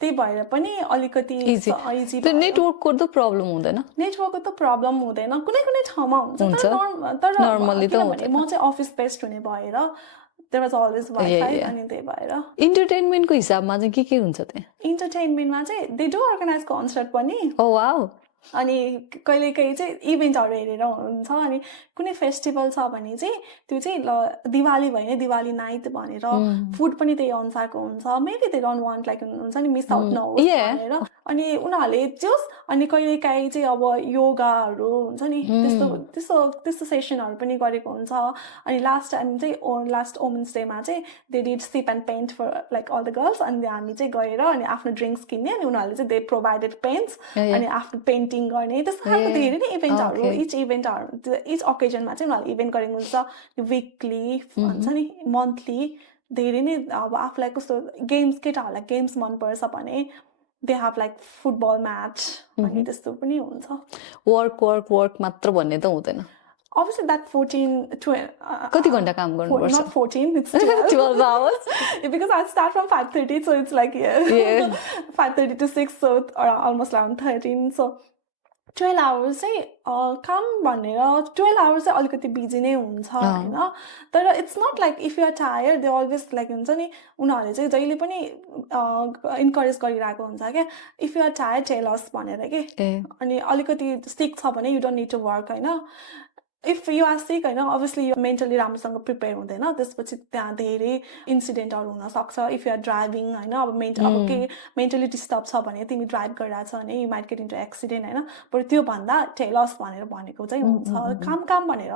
त्यही भएर पनि अलिकति easy त्यो नेटवर्कको त प्रब्लम हुँदैन नेटवर्कको त प्रब्लम हुँदैन कुनै ठाउँमा हुन्छ तर नर्मली त हुँदैन म चाहिँ अफिस बेस्ड हुने भएर there was always Wi-Fi अनि त्यही भएर इन्टरटेनमेन्टको हिसाबमा चाहिँ के हुन्छ त्यहाँ इन्टरटेनमेन्टमा चाहिँ they do organize कन्सर्ट पनि ओ वाउ अनि कहिलेकाहीँ चाहिँ इभेन्टहरू हेरेर हुन्छ अनि कुनै फेस्टिभल छ भने चाहिँ त्यो चाहिँ ल दिवाली भयो भने दिवाली नाइट भनेर फुड पनि त्यही अनुसारको हुन्छ maybe they don't want like हुन्छ नि मिस आउट नहोस् भनेर अनि उनीहरूले जोस् अनि कहिलेकाहीँ चाहिँ अब योगाहरू हुन्छ नि त्यस्तो सेसनहरू पनि गरेको हुन्छ अनि लास्ट टाइम चाहिँ लास्ट वुमेन्स डेमा चाहिँ they did sip and paint for like all the girls अनि हामी चाहिँ गएर अनि आफ्नो ड्रिङ्क्स किन्ने अनि उनीहरूले चाहिँ दे प्रोभाइडेड पेन्ट्स अनि आफ्नो पेन्टिङ गर्ने त्यस्तो खालको धेरै नै इभेन्टहरू इच अकेजनमा चाहिँ उनीहरूले इभेन्ट गरेको हुन्छ विकली हुन्छ नि मन्थली धेरै नै अब आफूलाई कस्तो गेम्स केटाहरूलाई गेम्स मनपर्छ भने they have like football match अनि त्यस्तो पनि हुन्छ वर्क मात्र भन्ने त हुँदैन Obviously that 12 कति घण्टा काम गर्नुपर्छ not 14 it's 12 hours because I start from 5:30 so it's like 5:30 to 6 so almost around 13 so 12 hours चाहिँ काम भनेर 12 hours चाहिँ अलिकति बिजी नै हुन्छ हैन तर it's not like if you are tired they always like हुन्छ नि उनीहरूले चाहिँ जहिले पनि इन्करेज गरिरहेको हुन्छ क्या if you are tired tell us भनेर के अनि अलिकति सिक छ भने you don't need to work हैन इफ यु आर सिक हैन अभियसली यु मेन्टली राम्रोसँग प्रिपेयर हुँदैन त्यसपछि त्यहाँ धेरै इन्सिडेन्टहरू हुनसक्छ इफ यु आर ड्राइभिङ हैन अब के मेन्टली डिस्टर्ब छ भने तिमी ड्राइभ गरिरहेको छ भने you might get into accident हैन बरु त्यो भन्दा टेलस भनेर भनेको चाहिँ हुन्छ काम भनेर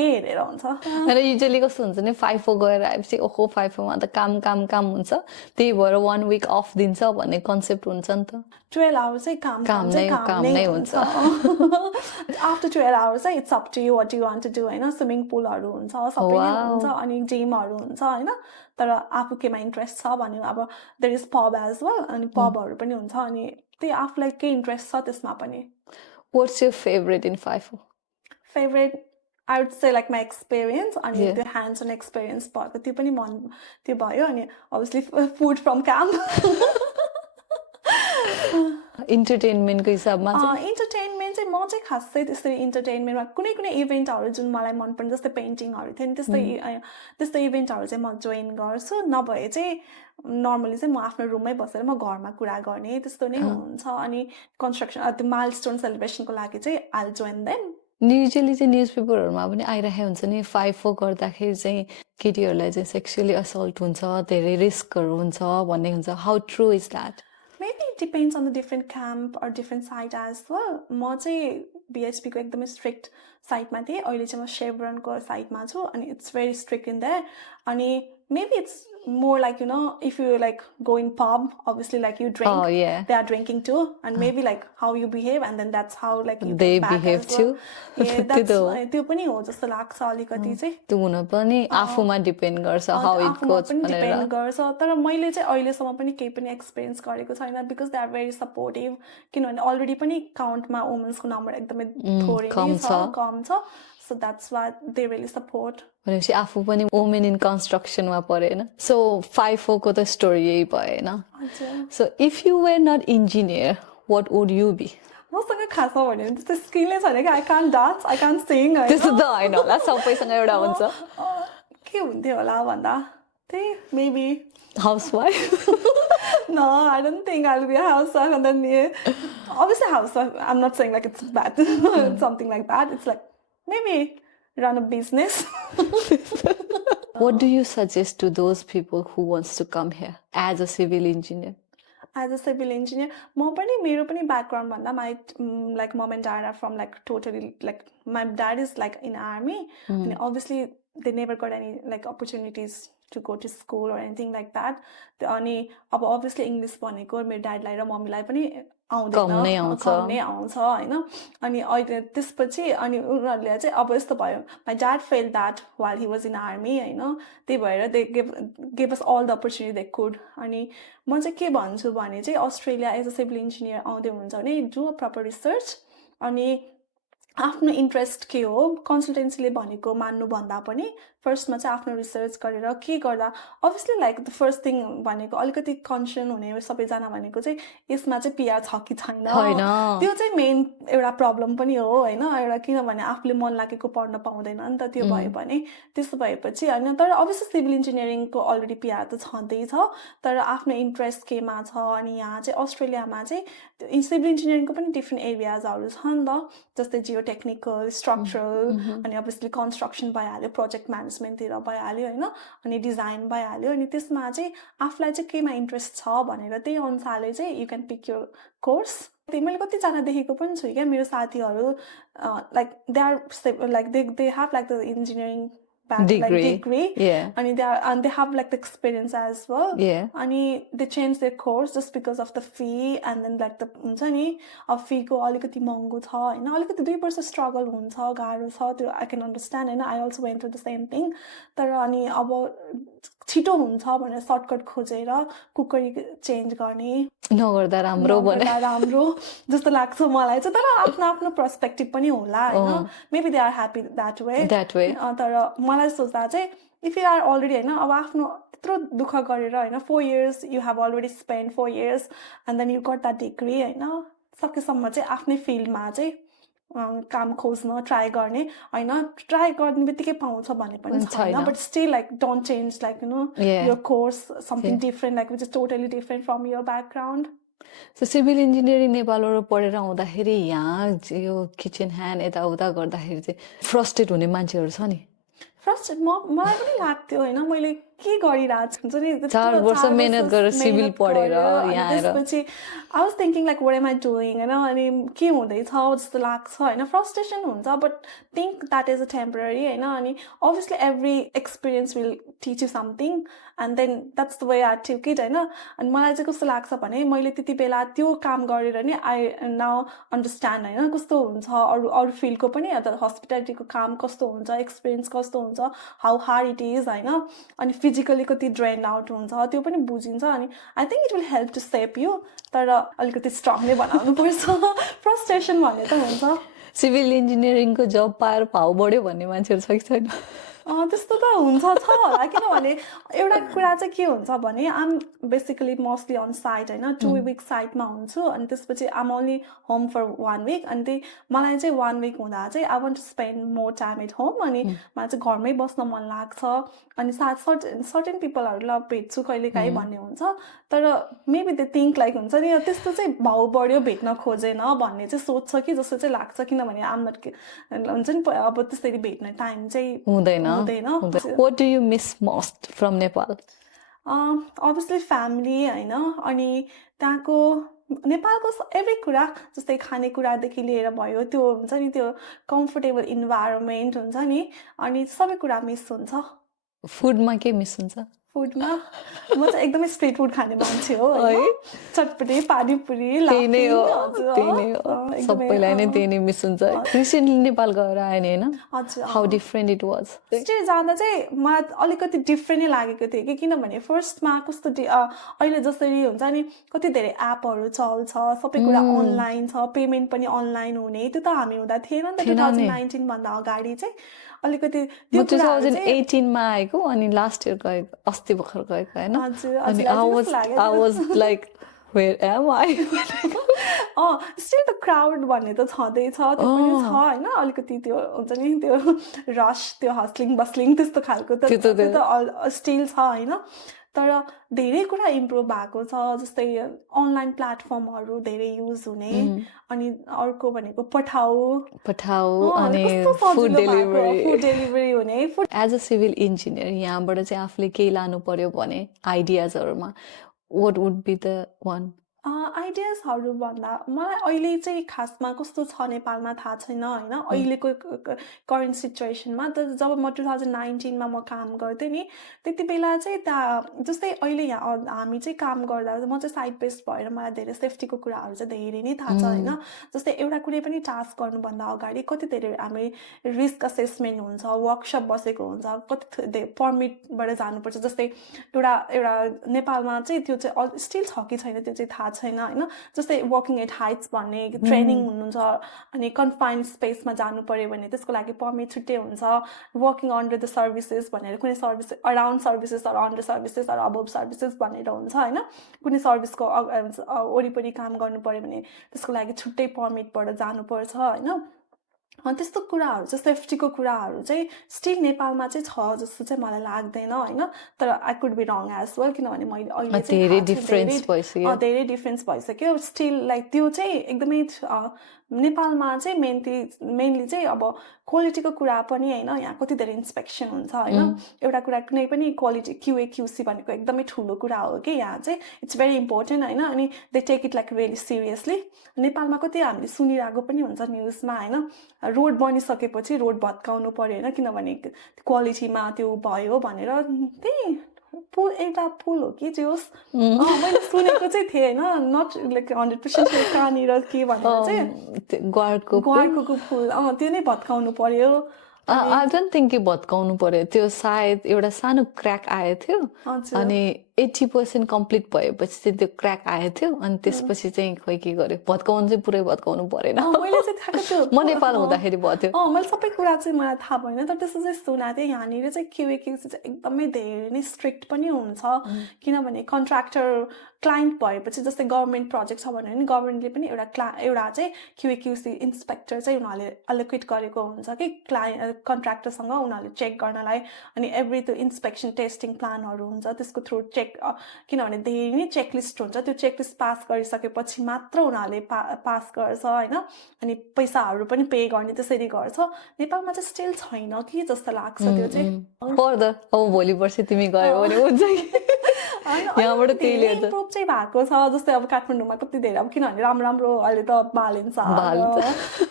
डे हेरेर हुन्छ र युजुअली कस्तो हुन्छ नि फाइफो गएर आएपछि ओहो फाइफोमा त काम हुन्छ त्यही भएर 1 विक अफ दिन्छ भन्ने कन्सेप्ट हुन्छ नि त 12 hours चाहिँ काम नै हुन्छ आफ्टर 12 hours चाहिँ it's up to you what you want to do हैन स्विमिङ पुलहरू हुन्छ सबै नै हुन्छ अनि जिमहरू हुन्छ हैन तर आफू केमा इन्ट्रेस्ट छ भने अब there is pub as well अनि पबहरू पनि हुन्छ अनि त्यही आफूलाई के इन्ट्रेस्ट छ त्यसमा पनि what's your favourite in FIFO favourite I would say like my experience and the hands-on experience part त्यो पनि त्यो भयो अनि obviously food from camp इन्टरटेनमेन्टको हिसाबमा इन्टरटेनमेन्ट चाहिँ म चाहिँ खासै त्यस्तै इन्टरटेनमेन्टमा कुनै इभेन्टहरू जुन मलाई मनपर्ने जस्तै पेन्टिङहरू थियो नि त्यस्तो इभेन्टहरू चाहिँ म जोइन गर्छु नभए चाहिँ नर्मली चाहिँ म आफ्नो रुममै बसेर म घरमा कुरा गर्ने त्यस्तो नै हुन्छ अनि कन्स्ट्रक्सन त्यो माइलस्टोन सेलिब्रेसनको लागि चाहिँ आई जोइन देम युजुअली चाहिँ न्युज पेपरहरूमा पनि आइरहेको हुन्छ नि फाइफो गर्दाखेरि चाहिँ केटीहरूलाई चाहिँ सेक्सुअली असल्ट हुन्छ धेरै रिस्कहरू हुन्छ भन्ने हुन्छ how true is that Maybe it depends on the different camp or different site as well. म चाहिँ BHP को एकदमै स्ट्रिक्ट साइटमा थिएँ अहिले चाहिँ म शेभरनको साइटमा छु अनि it's very strict in their अनि maybe it's more like if you like go in pub obviously like you drink they are drinking too and maybe like how you behave and then that's how like you they behave too त्यो पनि हो जस्तो लाग्छ अलिकति चाहिँ त्यो हुन पनि आफूमा डिपेन्ड गर्छ how it goes भनेर डिपेन्ड गर्छ तर मैले चाहिँ अहिलेसम्म पनि केही पनि एक्सपिरियन्स गरेको छैन because they are very supportive किनभने अलरेडी पनि काउन्टमा वुमेन्सको नम्बर एकदमै थोरै कम छ so that's why they really support भनेपछि आफू पनि वुमेन इन कन्स्ट्रक्सनमा परेन सो फाइफो को त स्टोरी यही भएन so if you were not engineer what would you be मसँग खास भने त्यस्तो स्किलै छैन कि I can't dance I can't sing त्यस्तो त होइन होला सबैसँग एउटा हुन्छ के हुन्थ्यो होला भन्दा त्यही maybe housewife no I don't think I'll be a housewife and then obviously housewife I'm not saying like it's bad something like that it's like maybe run a business what do you suggest to those people who wants to come here as a civil engineer as a civil engineer मेरो पनि background भन्दा my like mom and dad are from like totally like my dad is like in army and obviously they never got any like opportunities to go to school or anything like that. अनि अब obviously English भनेको मेरो ड्याडलाई र मम्मीलाई पनि आउँदैन, कम नै आउँछ हैन. अनि अहिले त्यसपछि अनि उनीहरूले चाहिँ अब यस्तो भयो, my dad failed that while he was in army हैन. त्यही भएर they gave us all the opportunity they could. अनि म चाहिँ के भन्छु भने चाहिँ Australia as a civil engineer आउँदै हुन्छ भने डु अ प्रपर रिसर्च. अनि आफ्नो इन्ट्रेस्ट के हो कन्सल्टेन्सीले भनेको मान्नु भन्दा पनि फर्स्टमा चाहिँ आफ्नो रिसर्च गरेर के गर्दा obviously like the first thing भनेको अलिकति कन्सर्न हुने सबैजना भनेको चाहिँ यसमा चाहिँ पिआर छ कि छैन, त्यो चाहिँ मेन एउटा प्रब्लम पनि हो हैन. एउटा किनभने आफूले मन लागेको पढ्न पाउँदैन नि त, त्यो भयो भने त्यस्तो भएपछि हैन. तर अभियसली सिभिल इन्जिनियरिङको अलरेडी पिआर त छँदैछ, तर आफ्नो इन्ट्रेस्ट केमा छ. अनि यहाँ चाहिँ अस्ट्रेलियामा चाहिँ सिभिल इन्जिनियरिङको पनि डिफ्रेन्ट एरियाजहरू छ नि त, जस्तै जियो टेक्निकल, स्ट्रक्चरल, अनि अभियसली कन्स्ट्रक्सन भइहाल्यो, प्रोजेक्ट म्यानेजमेन्टतिर भइहाल्यो हैन, अनि डिजाइन भइहाल्यो. अनि त्यसमा चाहिँ आफूलाई चाहिँ केमा इन्ट्रेस्ट छ भनेर त्यही अनुसारले चाहिँ you can pick your course. त्यही मैले कतिजना देखेको पनि छु क्या मेरो साथीहरू, like they are like they have like the engineering degree. Yeah. And they have like the experience as well. Yeah. And they change their course just because of the fee, and then like the fee ko alikati महँगो छ हैन, अलिकति 2 वर्ष struggle हुन्छ, गाह्रो छ, त्यो I can understand हैन. I also went through the same thing. तर अनि अब छिटो हुन्छ भनेर सर्टकट खोजेर कुकरी चेन्ज गर्ने नगर्दा राम्रो जस्तो लाग्छ मलाई चाहिँ. तर आफ्नो आफ्नो पर्सपेक्टिभ पनि होला हैन, maybe they are happy that way. तर मलाई सोच्दा चाहिँ इफ यु आर अलरेडी हैन, अब आफ्नो त्यत्रो दुःख गरेर हैन 4 years you have already spent 4 years and then you got that degree हैन, सकेसम्म चाहिँ आफ्नै फिल्डमा चाहिँ काम खोज्न ट्राई गर्ने हैन. ट्राई गर्ने बित्तिकै पाउँछ भने पनि छैन, but still like don't change like you know your course, something different like which is totally different from your background. So civil engineering नेपालबाट पढेर आउँदाखेरि यहाँ यो किचन ह्यान्ड यताउता गर्दाखेरि चाहिँ फ्रस्ट्रेट हुने मान्छेहरू छ नि? फ्रस्ट्रेट मलाई पनि लाग्थ्यो हैन, मैले के गरिरहेको हुन्छ नि 4 वर्ष मेहनत गरेर सिभिल पढेर यहाँ आएर त्यसपछि I was thinking like what am I doing हैन, अनि के हुँदैछ जस्तो लाग्छ हैन. फ्रस्ट्रेसन हुन्छ, but think that is a temporary हैन. अनि obviously every experience will teach you something and then that's the way I took it हैन. अनि मलाई चाहिँ कस्तो लाग्छ भने मैले त्यति बेला त्यो काम गरेर नि I now understand हैन कस्तो हुन्छ अरु फिल्डको पनि, हस्पिटालिटीको काम कस्तो हुन्छ, एक्सपिरियन्स कस्तो हुन्छ, हाउ हार्ड इट इज हैन. अनि फिजिकली कति ड्रेन आउट हुन्छ त्यो पनि बुझिन्छ. अनि I think it will help to shape you, तर अलिकति स्ट्रङ नै बनाउनु पर्छ. फ्रस्ट्रेसन भन्ने त हुन्छ. सिभिल इन्जिनियरिङको जब पाएर भाउ बढ्यो भन्ने मान्छेहरू छ कि छैन? त्यस्तो त हुन्छ छ होला, किनभने एउटा कुरा चाहिँ के हुन्छ भने आम बेसिकली मोस्टली अन साइट हैन, 2 week साइटमा हुन्छु. अनि त्यसपछि आम ओन्ली होम फर 1 week. अनि त्यही मलाई चाहिँ 1 week हुँदा चाहिँ I want to spend more time at home. अनि मलाई चाहिँ घरमै बस्न मन लाग्छ. अनि सर्टेन पिपलहरूलाई भेट्छु कहिलेकाहीँ भन्ने हुन्छ, तर मेबी दे थिङ्क लाइक हुन्छ नि त्यस्तो चाहिँ भाउ बढ्यो भेट्न खोजेन भन्ने चाहिँ सोच्छ कि जस्तो चाहिँ लाग्छ, किनभने आम नट हुन्छ नि अब त्यसरी भेट्ने टाइम चाहिँ हुँदैन. What do you miss most from Nepal? Obviously family हैन. अनि त्यहाँको नेपालको एभ्री कुरा जस्तै खानेकुरादेखि लिएर भयो त्यो हुन्छ नि, त्यो कम्फर्टेबल इन्भाइरोमेन्ट हुन्छ नि, अनि सबै कुरा मिस हुन्छ. फुडमा के मिस हुन्छ? फुडमा म चाहिँ एकदमै स्ट्रिट फुड खाने मान्छे हो है. चटपटी पानीपुरी त्यही नै हो, सबैलाई नै त्यही नै मिस हुन्छ. रिसेन्टली नेपाल गएर आयो नि हैन? हजुर. How different it was? Still जाँदा चाहिँ मलाई अलिकति डिफरेन्ट नै लागेको थियो कि, किनभने फर्स्टमा कस्तो अहिले जसरी हुन्छ नि कति धेरै एपहरू चल्छ, सबै कुरा अनलाइन छ, पेमेन्ट पनि अनलाइन हुने, त्यो त हामी हुँदा थिएन नि त. 2019 भन्दा अगाडि चाहिँ अलिकति त्यो 2018 मा आएको, अनि लास्ट इयर गएको, अस्ति भर्खर गएको हैन. अनि I was like where am I? Still the crowd भन्ने त छँदैछ, त्यो पनि छ हैन. अलिकति त्यो हुन्छ नि त्यो रस, त्यो हस्लिङ बस्लिङ त्यस्तो खालको त स्टिल छ हैन. तर धेरै कुरा इम्प्रुभ भएको छ, जस्तै अनलाइन प्लेटफर्महरू धेरै युज हुने. अनि अर्को भनेको पठाउ अनि फुड डेलिभरी हुने. एज अ सिभिल इन्जिनियर यहाँबाट चाहिँ आफूले केही लानु पर्यो भने आइडियाजहरूमा what would be the one? आइडियाजहरू भन्दा मलाई अहिले चाहिँ खासमा कस्तो छ नेपालमा थाहा छैन होइन अहिलेको करेन्ट सिचुएसनमा त जब म 2019मा म काम गर्थेँ नि त्यति बेला चाहिँ त्यहाँ जस्तै अहिले यहाँ हामी चाहिँ काम गर्दा म चाहिँ साइड बेस्ड भएर मलाई धेरै सेफ्टीको कुराहरू चाहिँ धेरै नै थाहा छ होइन जस्तै एउटा कुनै पनि टास्क गर्नुभन्दा अगाडि कति धेरै हामी रिस्क असेसमेन्ट हुन्छ वर्कसप बसेको हुन्छ कति पर्मिटबाट जानुपर्छ जस्तै एउटा एउटा नेपालमा चाहिँ त्यो चाहिँ स्टिल छ कि छैन त्यो चाहिँ थाहा छैन होइन जस्तै वर्किङ एट हाइट्स भन्ने ट्रेनिङ हुनुहुन्छ अनि कन्फाइन्ड स्पेसमा जानु पर्यो भने त्यसको लागि पर्मिट छुट्टै हुन्छ वर्किङ अन्डर द सर्भिसेस भनेर कुनै service around services or under services or above services भनेर हुन्छ होइन कुनै सर्भिसको वरिपरि काम गर्नु पर्यो भने त्यसको लागि छुट्टै पर्मिटबाट जानुपर्छ होइन त्यस्तो कुराहरू चाहिँ सेफ्टीको कुराहरू चाहिँ स्टिल नेपालमा चाहिँ छ जस्तो चाहिँ मलाई लाग्दैन होइन तर I could be wrong as well किनभने मैले अहिले धेरै डिफ्रेन्स भइसक्यो स्टिल लाइक त्यो चाहिँ एकदमै नेपालमा चाहिँ मेनली चाहिँ अब क्वालिटीको कुरा पनि होइन यहाँ कति धेरै इन्सपेक्सन हुन्छ होइन एउटा कुरा कुनै पनि क्वालिटी क्युसी भनेको एकदमै ठुलो कुरा हो कि यहाँ चाहिँ इट्स भेरी इम्पोर्टेन्ट होइन अनि they take it like really seriously नेपालमा कति हामीले सुनिरहेको पनि हुन्छ न्युजमा होइन रोड बनिसकेपछि रोड भत्काउनु पर्यो होइन किनभने क्वालिटीमा त्यो भयो भनेर त्यही एउटा पुल हो कि जोस् मैले सुनेको चाहिँ थिएँ होइन नट लाइक 100% कहाँनिर के भनेर चाहिँ ग्वारको पुल त्यो नै भत्काउनु पर्यो आई डोन्ट थिङ्क कि भत्काउनु पर्यो त्यो सायद एउटा सानो क्र्याक आएको थियो अनि 80% कम्प्लिट भएपछि चाहिँ त्यो क्र्याक आएको थियो अनि त्यसपछि चाहिँ खोइ के गर्यो भत्काउनु चाहिँ पुरै भत्काउनु परेन मैले चाहिँ थाहा थियो म नेपाल हुँदाखेरि भयो मैले सबै कुरा चाहिँ मलाई थाहा भएन तर त्यस्तो चाहिँ सुनाएको थिएँ यहाँनिर चाहिँ क्युसी चाहिँ एकदमै धेरै नै स्ट्रिक्ट पनि हुन्छ किनभने कन्ट्र्याक्टर क्लाइन्ट भएपछि जस्तै गभर्मेन्ट प्रोजेक्ट छ भने गभर्मेन्टले पनि एउटा चाहिँ क्युसी इन्सपेक्टर चाहिँ उनीहरूले एलोकेट गरेको हुन्छ कि कन्ट्र्याक्टरसँग उनीहरूले चेक गर्नलाई अनि एभ्री त्यो इन्सपेक्सन टेस्टिङ प्लानहरू हुन्छ त्यसको थ्रु चेक किनभने धेरै नै चेकलिस्ट हुन्छ त्यो चेकलिस्ट पास गरिसकेपछि मात्र उनीहरूले पास गर्छ होइन अनि पैसाहरू पनि पे गर्ने त्यसरी गर्छ नेपालमा चाहिँ स्टिल छैन कि जस्तो लाग्छ त्यो चाहिँ फर्दर अब भोलि पर्सि तिमी गयो भने हुन्छ यहाँबाट त्यही इम्प्रुभ चाहिँ भएको छ जस्तै अब काठमाडौँमा कति धेरै अब किनभने राम्रो अहिले त बालिन्छ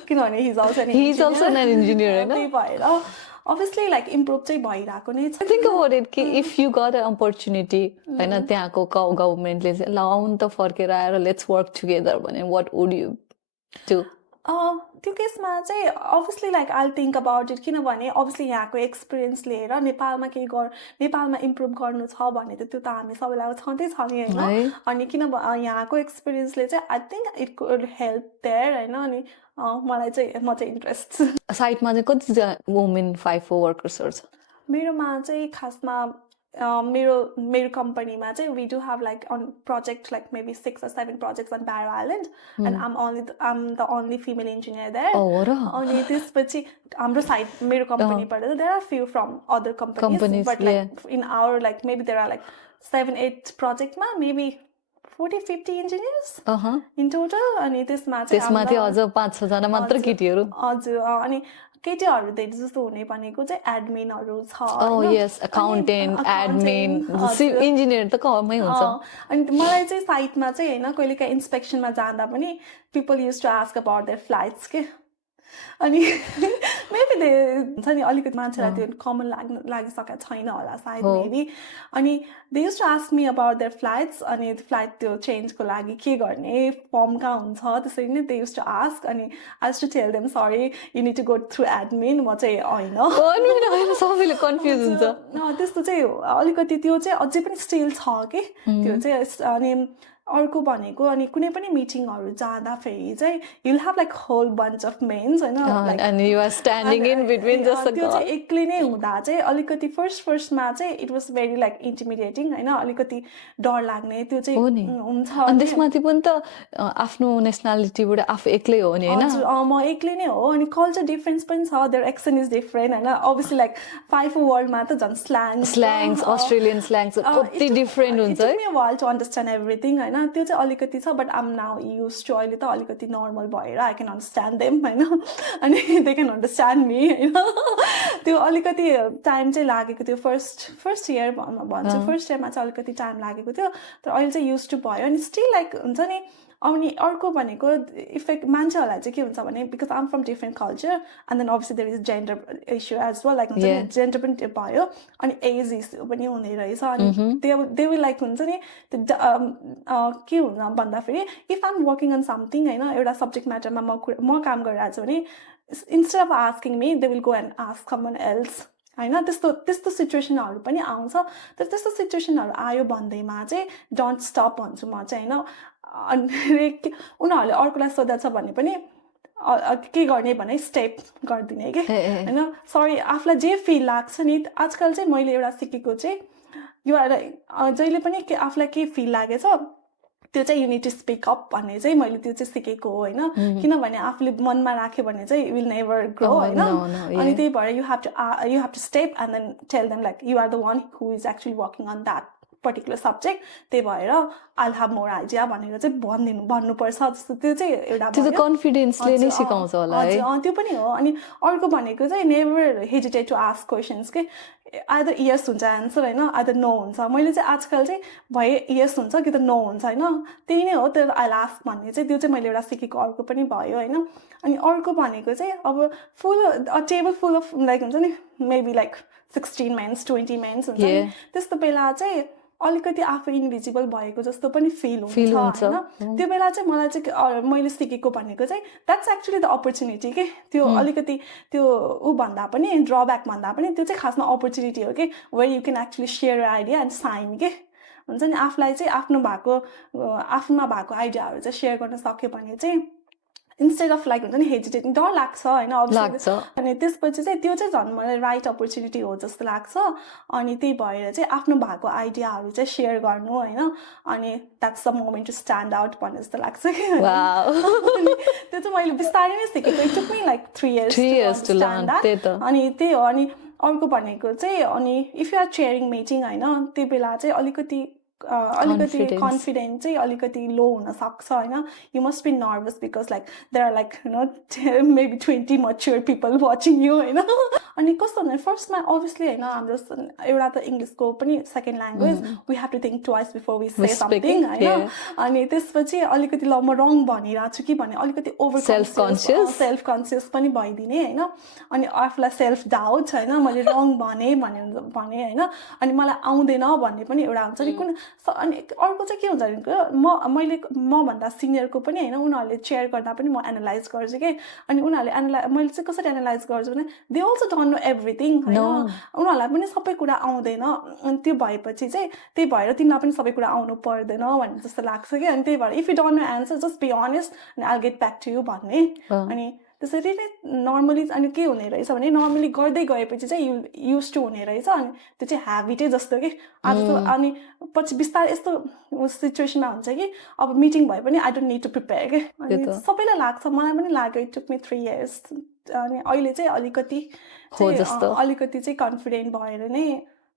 किनभने हिज अल्सो एन इन्जिनियर त्यही भएर obviously like improve चाहिँ भइरहेको नै छ think about it कि if you got an opportunity हैन त्यहाँको गभर्नमेन्टले चाहिँ ल आउनु त फर्केर आएर लेट्स वर्क टुगेदर भने what would you do त्यो केसमा चाहिँ obviously like I think about it किनभने अभियसली यहाँको एक्सपिरियन्स लिएर नेपालमा इम्प्रुभ गर्नु छ भने त त्यो त हामी सबैलाई छँदै छ नि होइन अनि किन यहाँको एक्सपिरियन्सले चाहिँ I think it could help there होइन अनि मलाई चाहिँ म चाहिँ इन्ट्रेस्ट साइटमा चाहिँ कति वुमेन FIFO वर्कर्सहरू छ मेरोमा चाहिँ खासमा मेरो कम्पनीमा चाहिँ we do have like on project like maybe 6 or 7 projects on Barrow Island and I'm the only female engineer there. अनि त्यसपछि हाम्रो साइड मेरो कम्पनीबाट there are few from other companies but like in our like maybe there are like 7-8 projectमा maybe 40-50 engineers in total अनि त्यसमा चाहिँ अझ 5-6 जना मात्र केटीहरू हजुर अनि केटीहरू धेरै जस्तो हुने भनेको चाहिँ एडमिनहरू छ यस अकाउन्टेन्ट एडमिन इन्जिनियर त कमै हुन्छ अनि मलाई चाहिँ साइटमा चाहिँ होइन कहिलेकाहीँ इन्सपेक्सनमा जाँदा पनि people use to ask about their flights के अनि मेबी हुन्छ नि अलिकति मान्छेलाई त्यो कमन लागिसकेको छैन होला सायद मेबी अनि they use to ask me about their flights अनि फ्लाइट त्यो चेन्जको लागि के गर्ने फर्म कहाँ हुन्छ त्यसरी नै दे युज टु आस्क अनि I use to tell them sorry you need to go through admin म चाहिँ होइन सबैले कन्फ्युज हुन्छ त्यस्तो चाहिँ अलिकति त्यो चाहिँ अझै पनि स्टिल छ कि त्यो चाहिँ अनि अर्को भनेको अनि कुनै पनि मिटिङहरू जाँदाखेरि चाहिँ you'll have like whole bunch of mens होइन and you are standing in between just a त्यो चाहिँ एक्लै नै हुँदा चाहिँ अलिकति फर्स्टमा चाहिँ it was very like intimidating होइन अलिकति डर लाग्ने त्यो चाहिँ हुन्छ अनि त्यसमाथि पनि त आफ्नो नेसनालिटीबाट आफू एक्लै हो नि होइन म एक्लै नै हो अनि कल्चर डिफरेन्स पनि छ देयर एक्सेन्ट इज डिफरेन्ट होइन अभियसली लाइक FIFO वर्ल्डमा त झन् स्ल्याङ्स अस्ट्रेलियन स्ल्याङ्स कति डिफरेन्ट हुन्छ टु अन्डरस्ट्यान्ड एभ्रिथिङ होइन होइन त्यो चाहिँ अलिकति छ but I'm now used to अहिले त अलिकति नर्मल भएर आई क्यान अन्डरस्ट्यान्ड देम होइन अनि दे क्यान अन्डरस्ट्यान्ड मी होइन त्यो अलिकति टाइम चाहिँ लागेको थियो फर्स्ट इयर भन्छु फर्स्ट इयरमा चाहिँ अलिकति टाइम लागेको थियो तर अहिले चाहिँ युज टु भयो अनि स्टिल लाइक हुन्छ नि अनि अर्को भनेको इफेक्ट मान्छेहरूलाई चाहिँ के हुन्छ भने because I'm from different culture and then obviously there is gender issue as well like हुन्छ नि जेन्डर पनि भयो अनि एज इस्यु पनि हुने रहेछ अनि दे विल लाइक हुन्छ नि के हुन्छ भन्दाखेरि if I'm working on something होइन एउटा सब्जेक्ट म्याटरमा म काम गरिरहेको छु भने instead of asking me they will go and ask someone else होइन त्यस्तो सिचुएसनहरू पनि आउँछ तर त्यस्तो सिचुएसनहरू आयो भन्दैमा चाहिँ डोन्ट स्टप भन्छु म चाहिँ होइन अनि उनीहरूले अर्कोलाई सोधेछ भने पनि के गर्ने भने स्टेप गरिदिने कि होइन सरी आफूलाई जे फिल लाग्छ नि आजकल चाहिँ मैले एउटा सिकेको चाहिँ यो जहिले पनि आफूलाई के फिल लागेछ त्यो चाहिँ युनिट टु स्पिक अप भन्ने चाहिँ मैले त्यो चाहिँ सिकेको हो होइन किनभने आफूले मनमा राख्यो भने चाहिँ विल नेभर ग्रो होइन अनि त्यही भएर you have to step and then tell them like you are the one who is actually working on that particular subject त्यही भएर आई हेभ मोर आइडिया भनेर चाहिँ भन्नुपर्छ जस्तो त्यो चाहिँ एउटा कन्फिडेन्सले नै सिकाउँछ होला है त्यो पनि हो अनि अर्को भनेको चाहिँ never hesitate to ask questions के आइदर यस हुन्छ एन्सर होइन आइदर नो हुन्छ मैले चाहिँ आजकल चाहिँ भए यस हुन्छ कि त नो हुन्छ होइन त्यही नै हो त्यो आई लास्ट भन्ने चाहिँ त्यो चाहिँ मैले एउटा सिकेको अर्को पनि भयो होइन अनि अर्को भनेको चाहिँ अब टेबल फुल अफ लाइक हुन्छ नि मेबी लाइक 16 मेन्स 20 मेन्स हुन्छ नि त्यस्तो बेला चाहिँ अलिकति आफू इन्भिजिबल भएको जस्तो पनि फिल हुन्छ होइन त्यो बेला चाहिँ मलाई चाहिँ मैले सिकेको भनेको चाहिँ द्याट्स एक्चुली द अपर्च्युनिटी के त्यो अलिकति त्यो ऊ भन्दा पनि ड्रब्याक भन्दा पनि त्यो चाहिँ खासमा अपर्च्युनिटी हो कि where you can actually share idea and shine के हुन्छ नि आफूलाई चाहिँ आफ्नोमा भएको आइडियाहरू चाहिँ सेयर गर्न सक्यो भने चाहिँ इन्स्टेड अफ लाइक हुन्छ नि हेजिटेटिङ डर लाग्छ होइन अनि त्यसपछि चाहिँ त्यो चाहिँ झन् मलाई राइट अपर्च्युनिटी हो जस्तो लाग्छ अनि त्यही भएर चाहिँ आफ्नो भएको आइडियाहरू चाहिँ सेयर गर्नु होइन अनि that's the moment to stand out भन्ने जस्तो लाग्छ कि त्यो चाहिँ मैले बिस्तारै नै सिकेको it took me like 3 years to learn that अनि त्यही हो अनि अर्को भनेको चाहिँ अनि if you are chairing meeting होइन त्यो बेला चाहिँ अलिकति कन्फिडेन्ट चाहिँ अलिकति लो हुनसक्छ होइन you must be nervous because like there are like maybe 20 mature people watching you होइन अनि कस्तो भने फर्स्टमा अभियसली होइन हाम्रो एउटा त इङ्ग्लिसको पनि second language we have to think twice before we say something होइन अनि त्यसपछि अलिकति ल म रङ भनिरहेको छु कि भने अलिकति ओभर सेल्फ कन्सियस पनि भइदिने होइन अनि आफूलाई सेल्फ डाउट होइन मैले रङ भने होइन अनि मलाई आउँदैन भन्ने पनि एउटा हुन्छ नि कुन अनि अर्को चाहिँ के हुन्छ भने मभन्दा सिनियरको पनि होइन उनीहरूले चेयर गर्दा पनि म एनालाइज गर्छु कि अनि उनीहरूले मैले चाहिँ कसरी एनालाइज गर्छु भने they also don't know everything होइन उनीहरूलाई पनि सबै कुरा आउँदैन अनि त्यो भएपछि चाहिँ त्यही भएर तिमीलाई पनि सबै कुरा आउनु पर्दैन भन्ने जस्तो लाग्छ कि अनि त्यही भएर if you don't know answer just be honest अनि I get back to you भन्ने अनि त्यसरी नै नर्मली अनि के हुने रहेछ भने नर्मली गर्दै गएपछि चाहिँ युज टु हुने रहेछ अनि त्यो चाहिँ ह्याबिटै जस्तो कि आज अनि पछि बिस्तारै यस्तो सिचुएसनमा हुन्छ कि अब मिटिङ भए पनि I don't need to prepare के अनि सबैलाई लाग्छ मलाई पनि लाग्यो इट टुक मी 3 years अनि अहिले चाहिँ अलिकति चाहिँ कन्फिडेन्ट भएर नै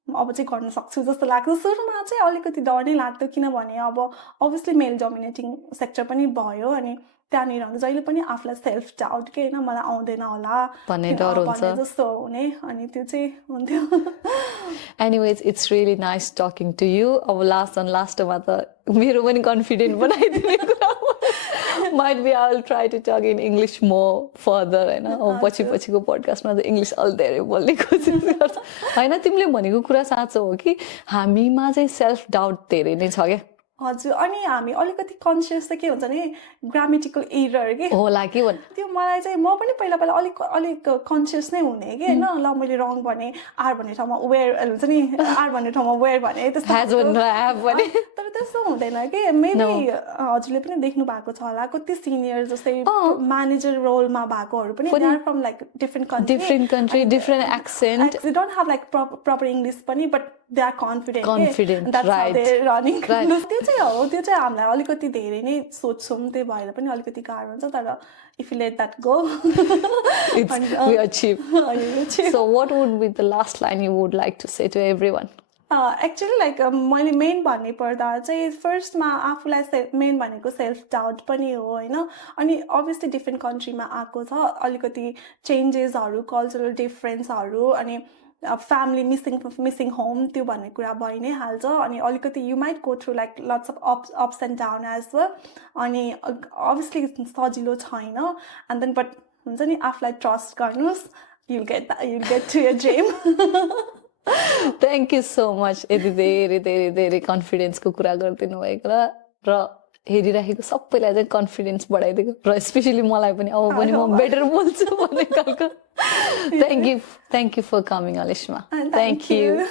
अब चाहिँ गर्न सक्छु जस्तो लाग्छ सुरुमा चाहिँ अलिकति डर नै लाग्थ्यो किनभने अब अभियसली मेल डोमिनेटिङ सेक्टर पनि भयो अनि त्यहाँनिर जहिले पनि आफूलाई सेल्फ डाउट के होइन मलाई आउँदैन होला भन्ने डर हुन्छ जस्तो हुने अनि त्यो चाहिँ हुन्थ्यो anyways it's really nice talking to you अब लास्टमा त मेरो पनि कन्फिडेन्ट बनाइदिने कुरा might be I'll try to talk in English more further होइन अब पछिको पोडकास्टमा त इङ्ग्लिस अलि धेरै बोल्ने कोसिस गर्छ होइन तिमीले भनेको कुरा साँचो हो कि हामीमा चाहिँ सेल्फ डाउट धेरै नै छ क्या हजुर अनि हामी अलिकति कन्सियस चाहिँ के हुन्छ नि ग्रामेटिकल एरर के होला के भन् त्यो मलाई चाहिँ म पनि पहिला अलिक कन्सियस नै हुने कि होइन ल मैले रङ भने आर भन्ने ठाउँमा वेयर हुन्छ नि आर भन्ने ठाउँमा वेयर भने तर त्यस्तो हुँदैन कि मेबी हजुरले पनि देख्नु भएको छ होला कति सिनियर जस्तै म्यानेजर रोलमा भएकोहरू पनि they are from like different country different accent they don't have like proper English पनि but they are confident running त्यो चाहिँ हामीलाई अलिकति धेरै नै सोच्छौँ त्यही भएर पनि अलिकति गाह्रो हुन्छ तर if you late that go we achieve. So what would be the last line you would like to say to everyone? Actually like मैले मेन भन्ने पर्दा चाहिँ फर्स्टमा आफूलाई मेन भनेको सेल्फ डाउट पनि हो होइन अनि अभियसली डिफ्रेन्ट कन्ट्रीमा आएको छ अलिकति चेन्जेसहरू कल्चरल डिफ्रेन्सहरू अनि फ्यामिली मिसिङ होम त्यो भन्ने कुरा भइ नै हाल्छ अनि अलिकति you might go through like lots of ups and down as well अनि अभियसली सजिलो छैन एन्ड देन बट हुन्छ नि आफूलाई ट्रस्ट गर्नुहोस् you'll get to your dream. Thank you so much यति धेरै धेरै धेरै कन्फिडेन्सको कुरा गरिदिनु भएको र हेरिराखेको सबैलाई चाहिँ कन्फिडेन्स बढाइदिएको र स्पेसली मलाई पनि अब पनि म बेटर बोल्छु भन्ने खालको थ्याङ्क यू फर कमिङ अलिस्मा Thank you.